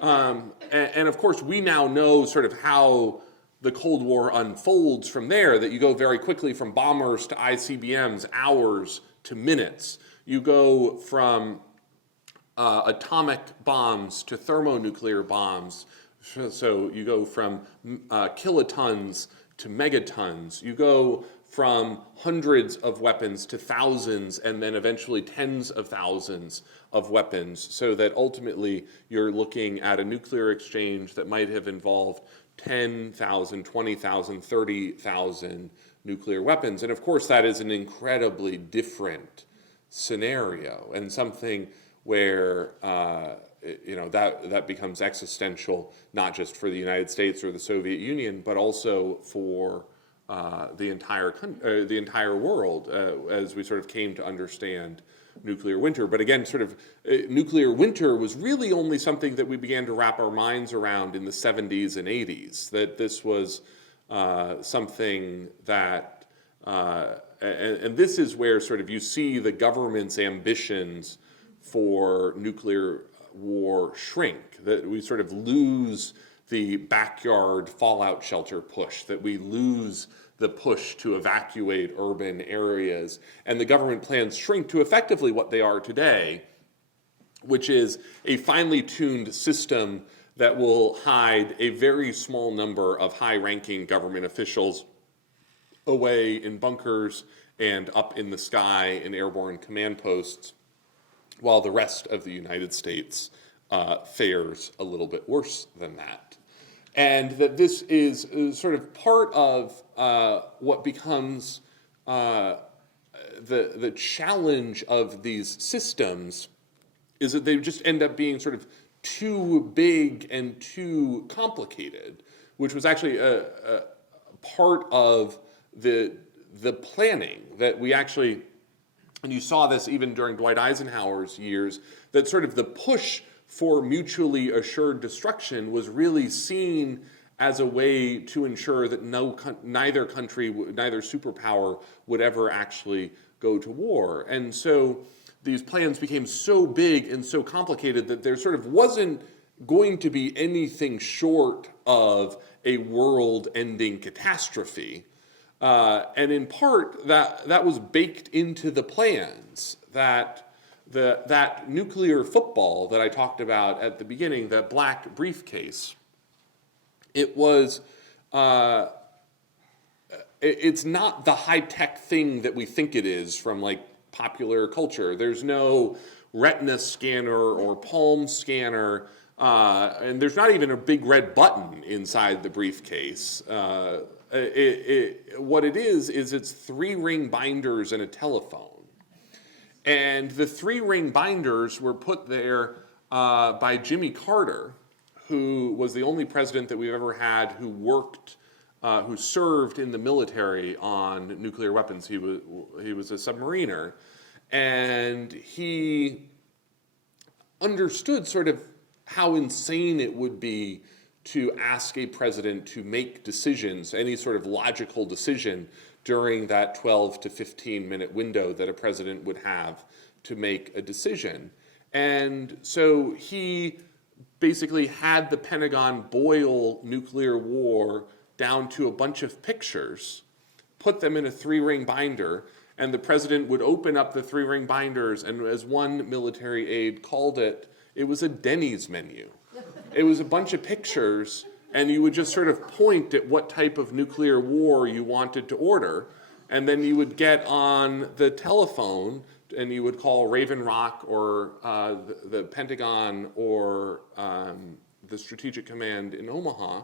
And of course, we now know sort of how the Cold War unfolds from there, that you go very quickly from bombers to ICBMs, hours to minutes. You go from atomic bombs to thermonuclear bombs. So you go from kilotons to megatons. You go from hundreds of weapons to thousands and then eventually tens of thousands of weapons, so that ultimately you're looking at a nuclear exchange that might have involved 10,000, 20,000, 30,000 nuclear weapons. And of course, that is an incredibly different scenario and something where that becomes existential, not just for the United States or the Soviet Union, but also for the entire world as we sort of came to understand nuclear winter. But again, sort of nuclear winter was really only something that we began to wrap our minds around in the 70s and 80s, that this was something that, and this is where sort of you see the government's ambitions for nuclear war shrink, that we sort of lose the backyard fallout shelter push, that we lose the push to evacuate urban areas, and the government plans shrink to effectively what they are today, which is a finely tuned system that will hide a very small number of high-ranking government officials away in bunkers and up in the sky in airborne command posts, while the rest of the United States fares a little bit worse than that. And that this is sort of part of what becomes the challenge of these systems, is that they just end up being sort of too big and too complicated, which was actually a part of the planning that we actually, and you saw this even during Dwight Eisenhower's years, that sort of the push for mutually assured destruction was really seen as a way to ensure that neither country, neither superpower would ever actually go to war. And so these plans became so big and so complicated that there sort of wasn't going to be anything short of a world-ending catastrophe. And in part, that was baked into the plans, that that nuclear football that I talked about at the beginning, that black briefcase, it was, it's not the high-tech thing that we think it is from like popular culture. There's no retina scanner or palm scanner, and there's not even a big red button inside the briefcase. What it is it's 3-ring binders and a telephone. And the 3-ring binders were put there by Jimmy Carter, who was the only president that we've ever had who worked, who served in the military on nuclear weapons. He was a submariner, and he understood sort of how insane it would be to ask a president to make decisions, any sort of logical decision, during that 12 to 15-minute window that a president would have to make a decision. And so he basically had the Pentagon boil nuclear war down to a bunch of pictures, put them in a 3-ring binder, and the president would open up the 3-ring binders, and as one military aide called it, it was a Denny's menu. It was a bunch of pictures, and you would just sort of point at what type of nuclear war you wanted to order, and then you would get on the telephone and you would call Raven Rock or the Pentagon or the Strategic Command in Omaha,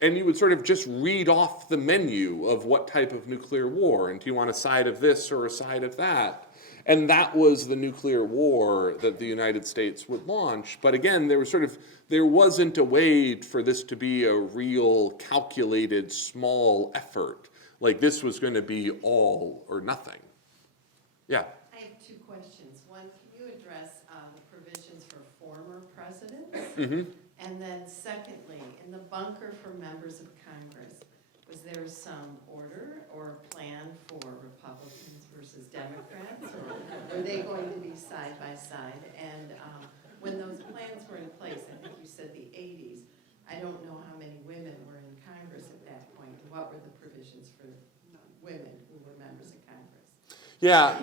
and you would sort of just read off the menu of what type of nuclear war, and do you want a side of this or a side of that? And that was the nuclear war that the United States would launch. But again, there wasn't a way for this to be a real calculated small effort. Like this was going to be all or nothing. Yeah. I have 2 questions. One, can you address the provisions for former presidents? Mm-hmm. And then secondly, in the bunker for members of Congress, was there some order or plan for Republicans versus Democrats? Or were they going to be side by side? And when those plans were in place, I think you said the 80s, I don't know how many women were in Congress at that point. What were the provisions for women who were members of Congress? Yeah.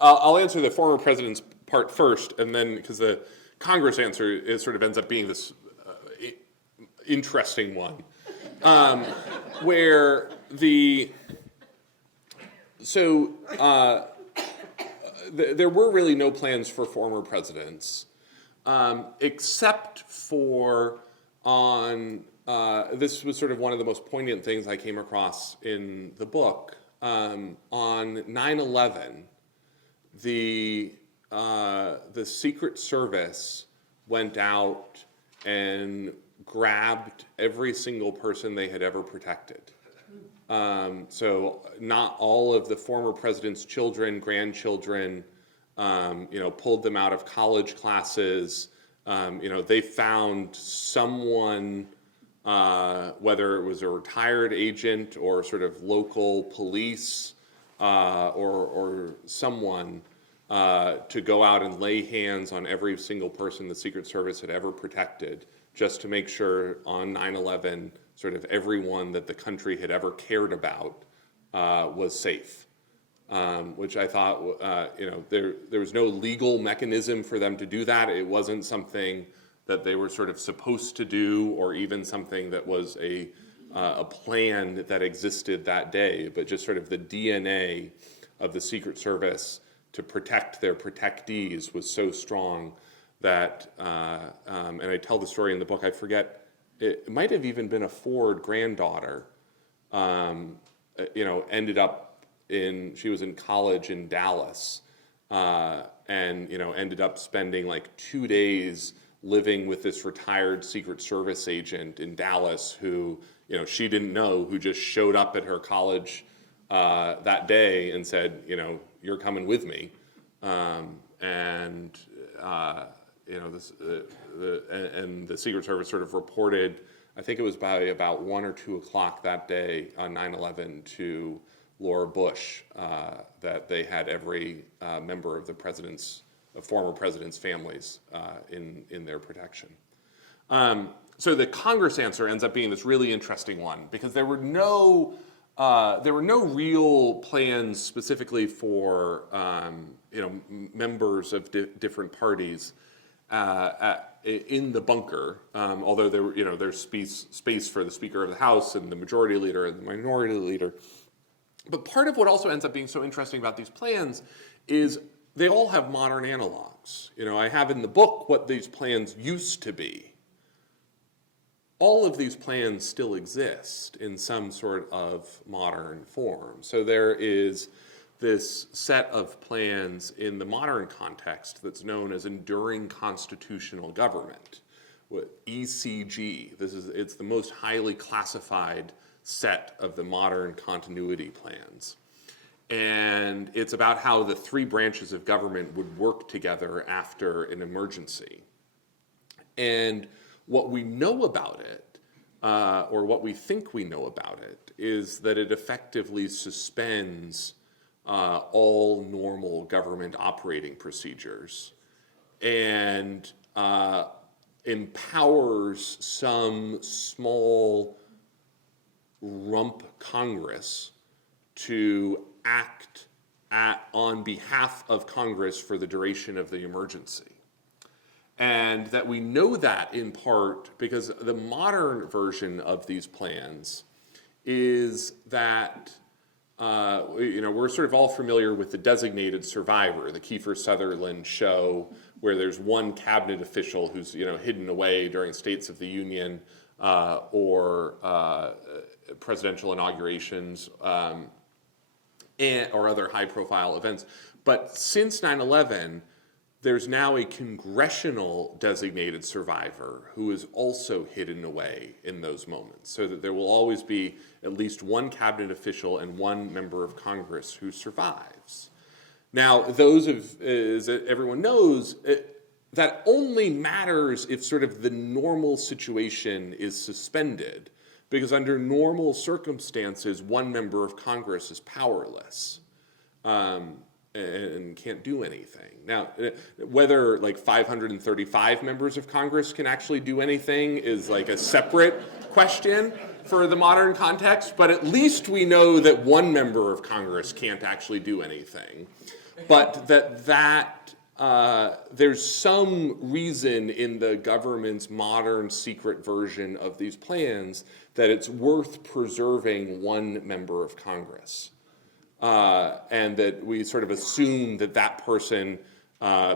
I'll answer the former president's part first, and then because the Congress answer it sort of ends up being this interesting one, where there were really no plans for former presidents, except for on this was sort of one of the most poignant things I came across in the book. On 9/11, the Secret Service went out and grabbed every single person they had ever protected. So not all of the former president's children, grandchildren, pulled them out of college classes. They found someone, whether it was a retired agent or sort of local police or someone, to go out and lay hands on every single person the Secret Service had ever protected, just to make sure on 9/11, sort of everyone that the country had ever cared about was safe. Which I thought, there was no legal mechanism for them to do that. It wasn't something that they were sort of supposed to do, or even something that was a plan that existed that day, but just sort of the DNA of the Secret Service to protect their protectees was so strong that, and I tell the story in the book, I forget, it might have even been a Ford granddaughter, ended up she was in college in Dallas, and, ended up spending like 2 days living with this retired Secret Service agent in Dallas who, she didn't know, who just showed up at her college that day and said, you're coming with me. And the Secret Service sort of reported, I think it was by about 1 or 2 o'clock that day on 9/11 to Laura Bush, that they had every member of the former president's families in their protection. So the Congress answer ends up being this really interesting one, because there were no real plans specifically for members of different parties in the bunker, although there's space for the Speaker of the House and the Majority Leader and the Minority Leader. But part of what also ends up being so interesting about these plans is they all have modern analogs. I have in the book what these plans used to be. All of these plans still exist in some sort of modern form. So there is this set of plans in the modern context that's known as enduring constitutional government, ECG. It's the most highly classified set of the modern continuity plans. And it's about how the three branches of government would work together after an emergency. And what we know about it, or what we think we know about it, is that it effectively suspends all normal government operating procedures and empowers some small rump Congress to act on behalf of Congress for the duration of the emergency. And that we know that in part because the modern version of these plans is that, we're sort of all familiar with the designated survivor, the Kiefer Sutherland show, where there's one cabinet official who's, hidden away during States of the Union or presidential inaugurations or other high-profile events. But since 9/11, there's now a congressional designated survivor who is also hidden away in those moments, so that there will always be at least one cabinet official and one member of Congress who survives. Now, as everyone knows, that only matters if sort of the normal situation is suspended, because under normal circumstances, one member of Congress is powerless. And can't do anything. Now, whether like 535 members of Congress can actually do anything is like a separate question for the modern context, but at least we know that one member of Congress can't actually do anything. But there's some reason in the government's modern secret version of these plans that it's worth preserving one member of Congress. And that we sort of assume that person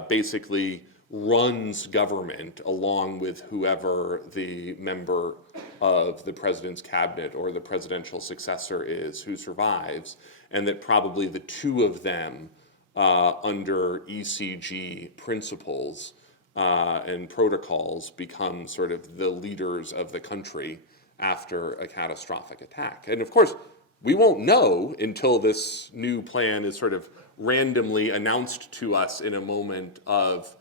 basically runs government along with whoever the member of the president's cabinet or the presidential successor is who survives, and that probably the two of them under ECG principles and protocols become sort of the leaders of the country after a catastrophic attack. And of course, we won't know until this new plan is sort of randomly announced to us in a moment of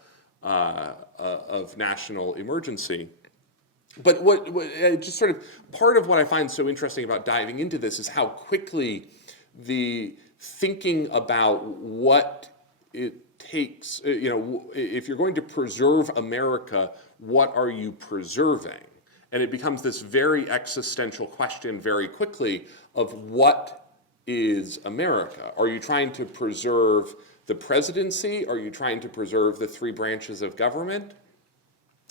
national emergency. But what just sort of part of what I find so interesting about diving into this is how quickly the thinking about what it takes, if you're going to preserve America, what are you preserving? And it becomes this very existential question very quickly of what is America? Are you trying to preserve the presidency? Are you trying to preserve the three branches of government?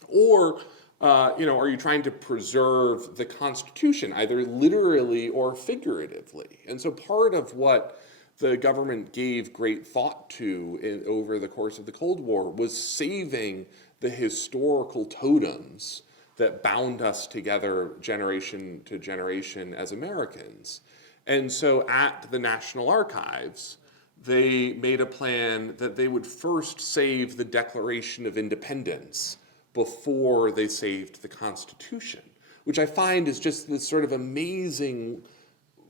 Or, are you trying to preserve the Constitution, either literally or figuratively? And so part of what the government gave great thought to over the course of the Cold War was saving the historical totems that bound us together generation to generation as Americans. And so at the National Archives, they made a plan that they would first save the Declaration of Independence before they saved the Constitution, which I find is just this sort of amazing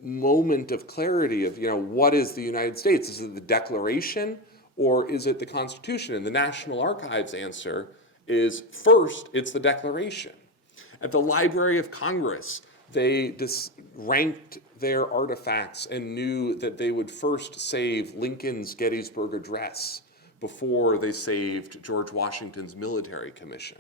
moment of clarity of, what is the United States? Is it the Declaration or is it the Constitution? And the National Archives answer is first, it's the Declaration. At the Library of Congress, they ranked their artifacts and knew that they would first save Lincoln's Gettysburg Address before they saved George Washington's military commission.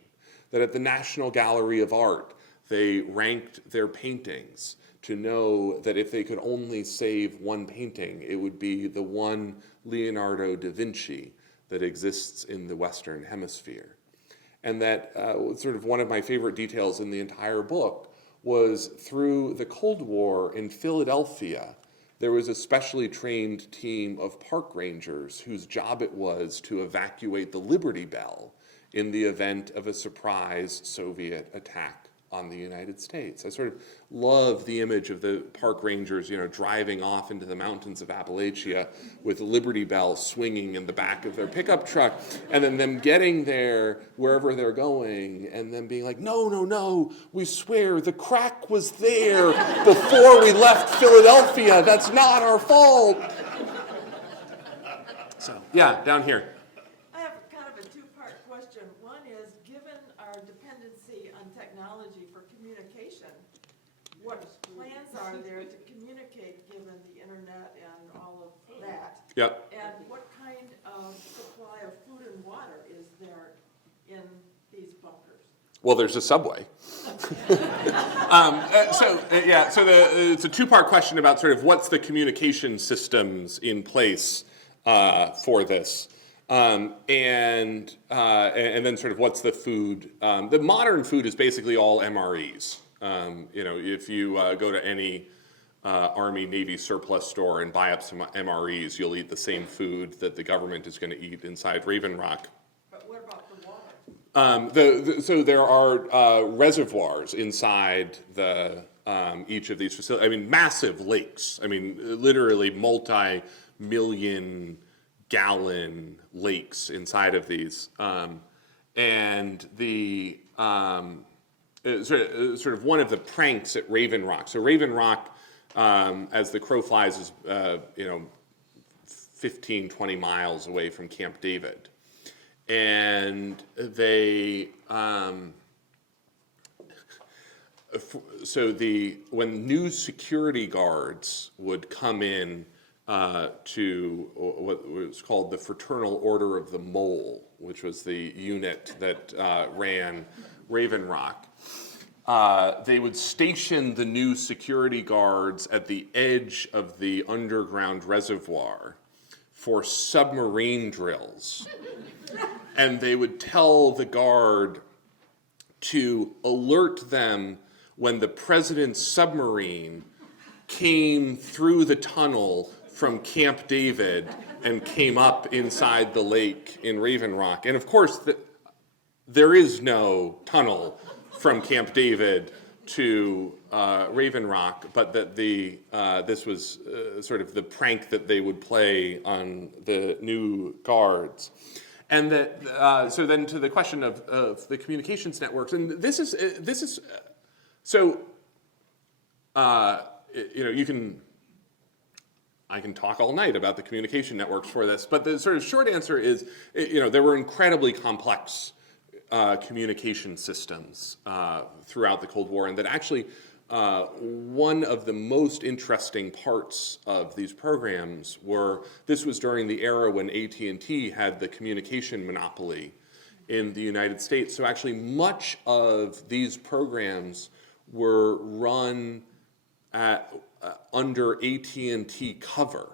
That at the National Gallery of Art, they ranked their paintings to know that if they could only save one painting, it would be the one Leonardo da Vinci that exists in the Western Hemisphere. And that sort of one of my favorite details in the entire book was through the Cold War in Philadelphia, there was a specially trained team of park rangers whose job it was to evacuate the Liberty Bell in the event of a surprise Soviet attack on the United States. I sort of love the image of the park rangers, driving off into the mountains of Appalachia with Liberty Bell swinging in the back of their pickup truck, and then them getting there wherever they're going, and then being like, no, we swear the crack was there before we left Philadelphia. That's not our fault. So, yeah, down here. I have kind of a two-part question. One is, given our dependency on technology for communication, what plans are there to communicate given the internet and all of that? Yep. And what kind of supply of food and water is there in these bunkers? Well, there's a subway. It's a two-part question about sort of what's the communication systems in place for this. And then sort of what's the food. The modern food is basically all MREs. If you go to any Army, Navy surplus store and buy up some MREs, you'll eat the same food that the government is going to eat inside Raven Rock. But what about the water? So there are reservoirs inside each of these facilities. I mean, massive lakes. I mean, literally multi-million gallon lakes inside of these, and the sort of one of the pranks at Raven Rock. So Raven Rock, as the crow flies, is 15, 20 miles away from Camp David, and they when new security guards would come in to what was called the Fraternal Order of the Mole, which was the unit that ran Raven Rock. They would station the new security guards at the edge of the underground reservoir for submarine drills. And they would tell the guard to alert them when the president's submarine came through the tunnel from Camp David and came up inside the lake in Raven Rock. And of course, there is no tunnel from Camp David to Raven Rock, but that this was sort of the prank that they would play on the new guards. And that so then to the question of the communications networks, and this is so I can talk all night about the communication networks for this, but the sort of short answer is, there were incredibly complex communication systems throughout the Cold War, and that actually one of the most interesting parts of these programs this was during the era when AT&T had the communication monopoly in the United States. So actually much of these programs were run under AT&T cover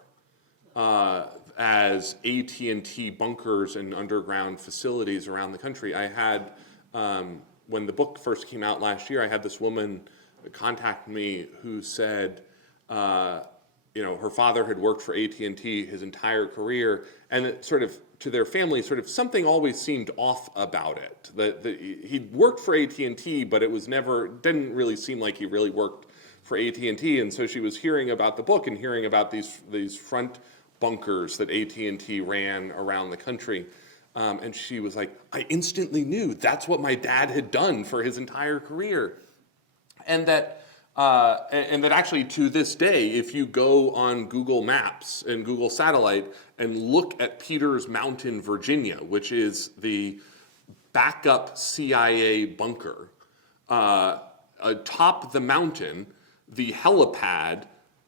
as AT&T bunkers and underground facilities around the country. I had, when the book first came out last year, I had this woman contact me who said, her father had worked for AT&T his entire career, and it sort of, to their family, sort of something always seemed off about it. That he'd worked for AT&T, but it was didn't really seem like he really worked for AT&T, and so she was hearing about the book and hearing about these front bunkers that AT&T ran around the country, and she was like, I instantly knew that's what my dad had done for his entire career, and that actually to this day, if you go on Google Maps and Google Satellite and look at Peters Mountain, Virginia, which is the backup CIA bunker, atop the mountain, the helipad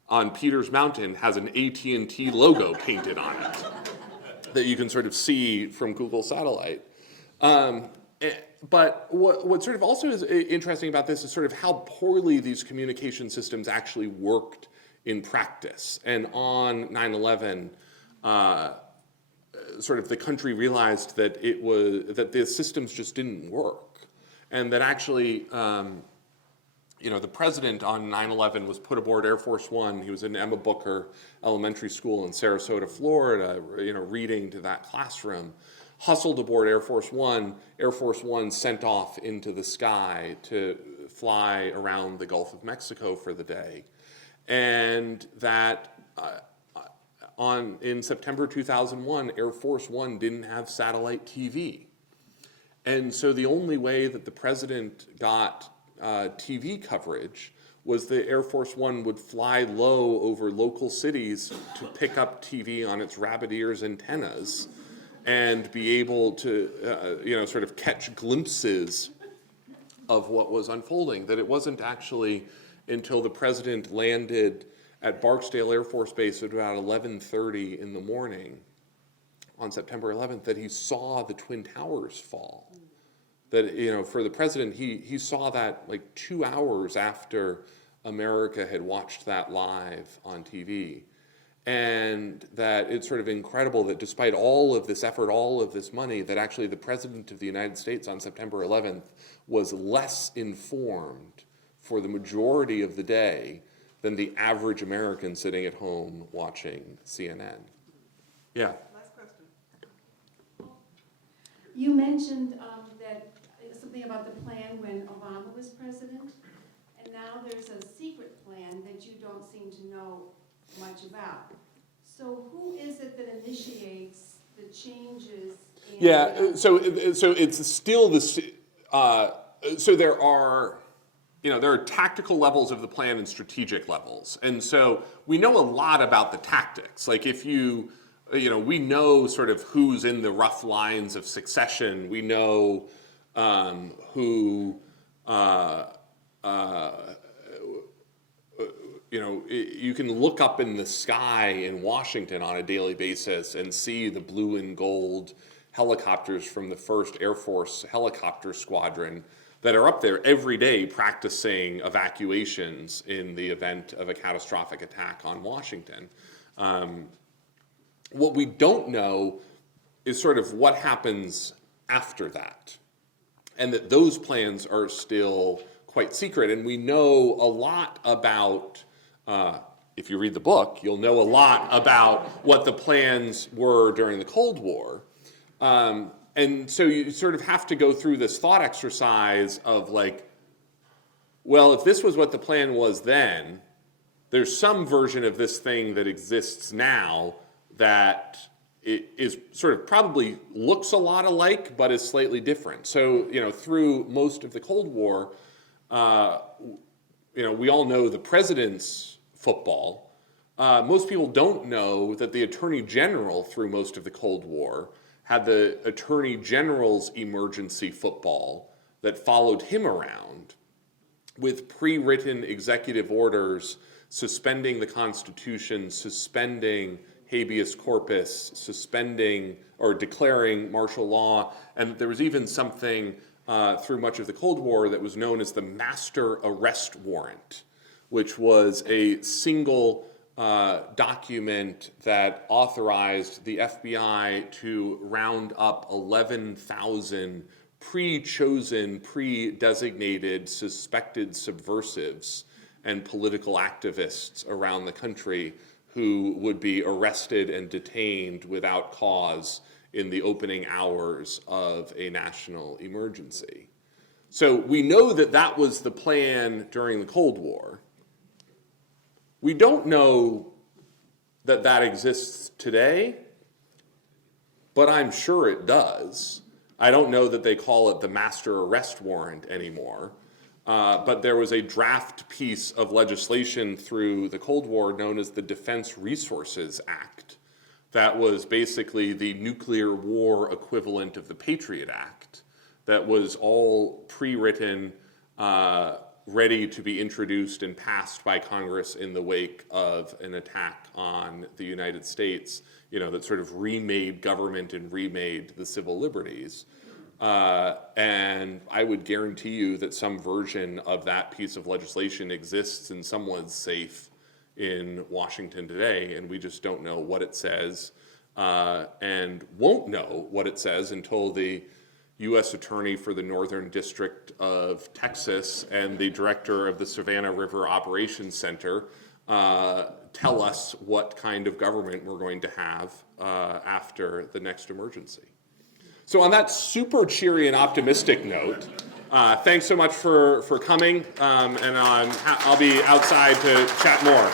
on Peters Mountain has an AT&T logo painted on it that you can sort of see from Google Satellite. But what sort of also is interesting about this is sort of how poorly these communication systems actually worked in practice. And on 9/11, sort of the country realized that that the systems just didn't work, and that actually, the president on 9/11 was put aboard Air Force One. He was in Emma Booker Elementary School in Sarasota, Florida, reading to that classroom. Hustled aboard Air Force One. Air Force One sent off into the sky to fly around the Gulf of Mexico for the day. And that in September 2001, Air Force One didn't have satellite TV. And so the only way that the president got TV coverage was the Air Force One would fly low over local cities to pick up TV on its rabbit ears antennas and be able to, sort of catch glimpses of what was unfolding. That it wasn't actually until the president landed at Barksdale Air Force Base at about 11:30 in the morning on September 11th that he saw the Twin Towers fall. That, for the president, he saw that like 2 hours after America had watched that live on TV. And that it's sort of incredible that despite all of this effort, all of this money, that actually the president of the United States on September 11th was less informed for the majority of the day than the average American sitting at home watching CNN. Yeah. Last question. You mentioned something about the plan when Obama was president, and now there's a secret plan that you don't seem to know much about. So who is it that initiates the changes? So it's still this. So there are tactical levels of the plan and strategic levels, and so we know a lot about the tactics. Like if we know sort of who's in the rough lines of succession. We know who. You can look up in the sky in Washington on a daily basis and see the blue and gold helicopters from the 1st Air Force Helicopter Squadron that are up there every day practicing evacuations in the event of a catastrophic attack on Washington. What we don't know is sort of what happens after that, and that those plans are still quite secret. And we know a lot about, if you read the book, you'll know a lot about what the plans were during the Cold War. And so you sort of have to go through this thought exercise of like, well, if this was what the plan was then, there's some version of this thing that exists now that it is sort of probably looks a lot alike, but is slightly different. So, through most of the Cold War, we all know the president's football. Most people don't know that the Attorney General through most of the Cold War had the Attorney General's emergency football that followed him around with pre-written executive orders suspending the Constitution, suspending habeas corpus, suspending or declaring martial law. And there was even something through much of the Cold War that was known as the Master Arrest Warrant, which was a single document that authorized the FBI to round up 11,000 pre-chosen, pre-designated, suspected subversives and political activists around the country who would be arrested and detained without cause in the opening hours of a national emergency. So we know that that was the plan during the Cold War. We don't know that that exists today, but I'm sure it does. I don't know that they call it the Master Arrest Warrant anymore, but there was a draft piece of legislation through the Cold War known as the Defense Resources Act that was basically the nuclear war equivalent of the Patriot Act that was all pre-written ready to be introduced and passed by Congress in the wake of an attack on the United States, that sort of remade government and remade the civil liberties. And I would guarantee you that some version of that piece of legislation exists in someone's safe in Washington today, and we just don't know what it says, and won't know what it says until the U.S. Attorney for the Northern District of Texas and the Director of the Savannah River Operations Center tell us what kind of government we're going to have after the next emergency. So on that super cheery and optimistic note, thanks so much for coming, and I'll be outside to chat more.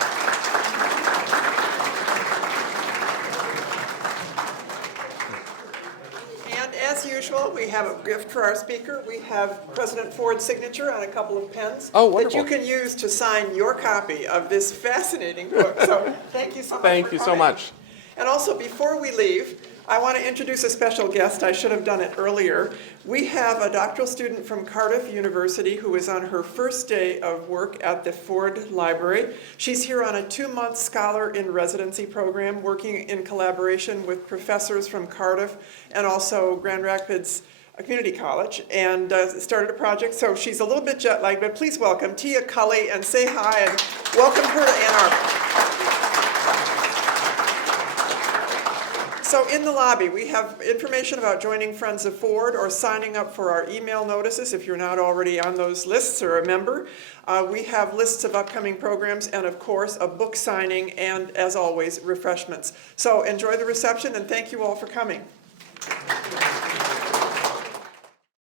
And as usual, we have a gift for our speaker. We have President Ford's signature on a couple of pens Oh, that wonderful. you can use to sign your copy of this fascinating book. So thank you so much Thank for you so coming. much. And also, before we leave, I want to introduce a special guest. I should have done it earlier. We have a doctoral student from Cardiff University who is on her first day of work at the Ford Library. She's here on a 2-month scholar in residency program, working in collaboration with professors from Cardiff and also Grand Rapids Community College, and started a project. So she's a little bit jet lagged, but please welcome Tia Cully and say hi and welcome her to Ann Arbor. So in the lobby, we have information about joining Friends of Ford or signing up for our email notices if you're not already on those lists or a member. We have lists of upcoming programs and, of course, a book signing and, as always, refreshments. So enjoy the reception and thank you all for coming.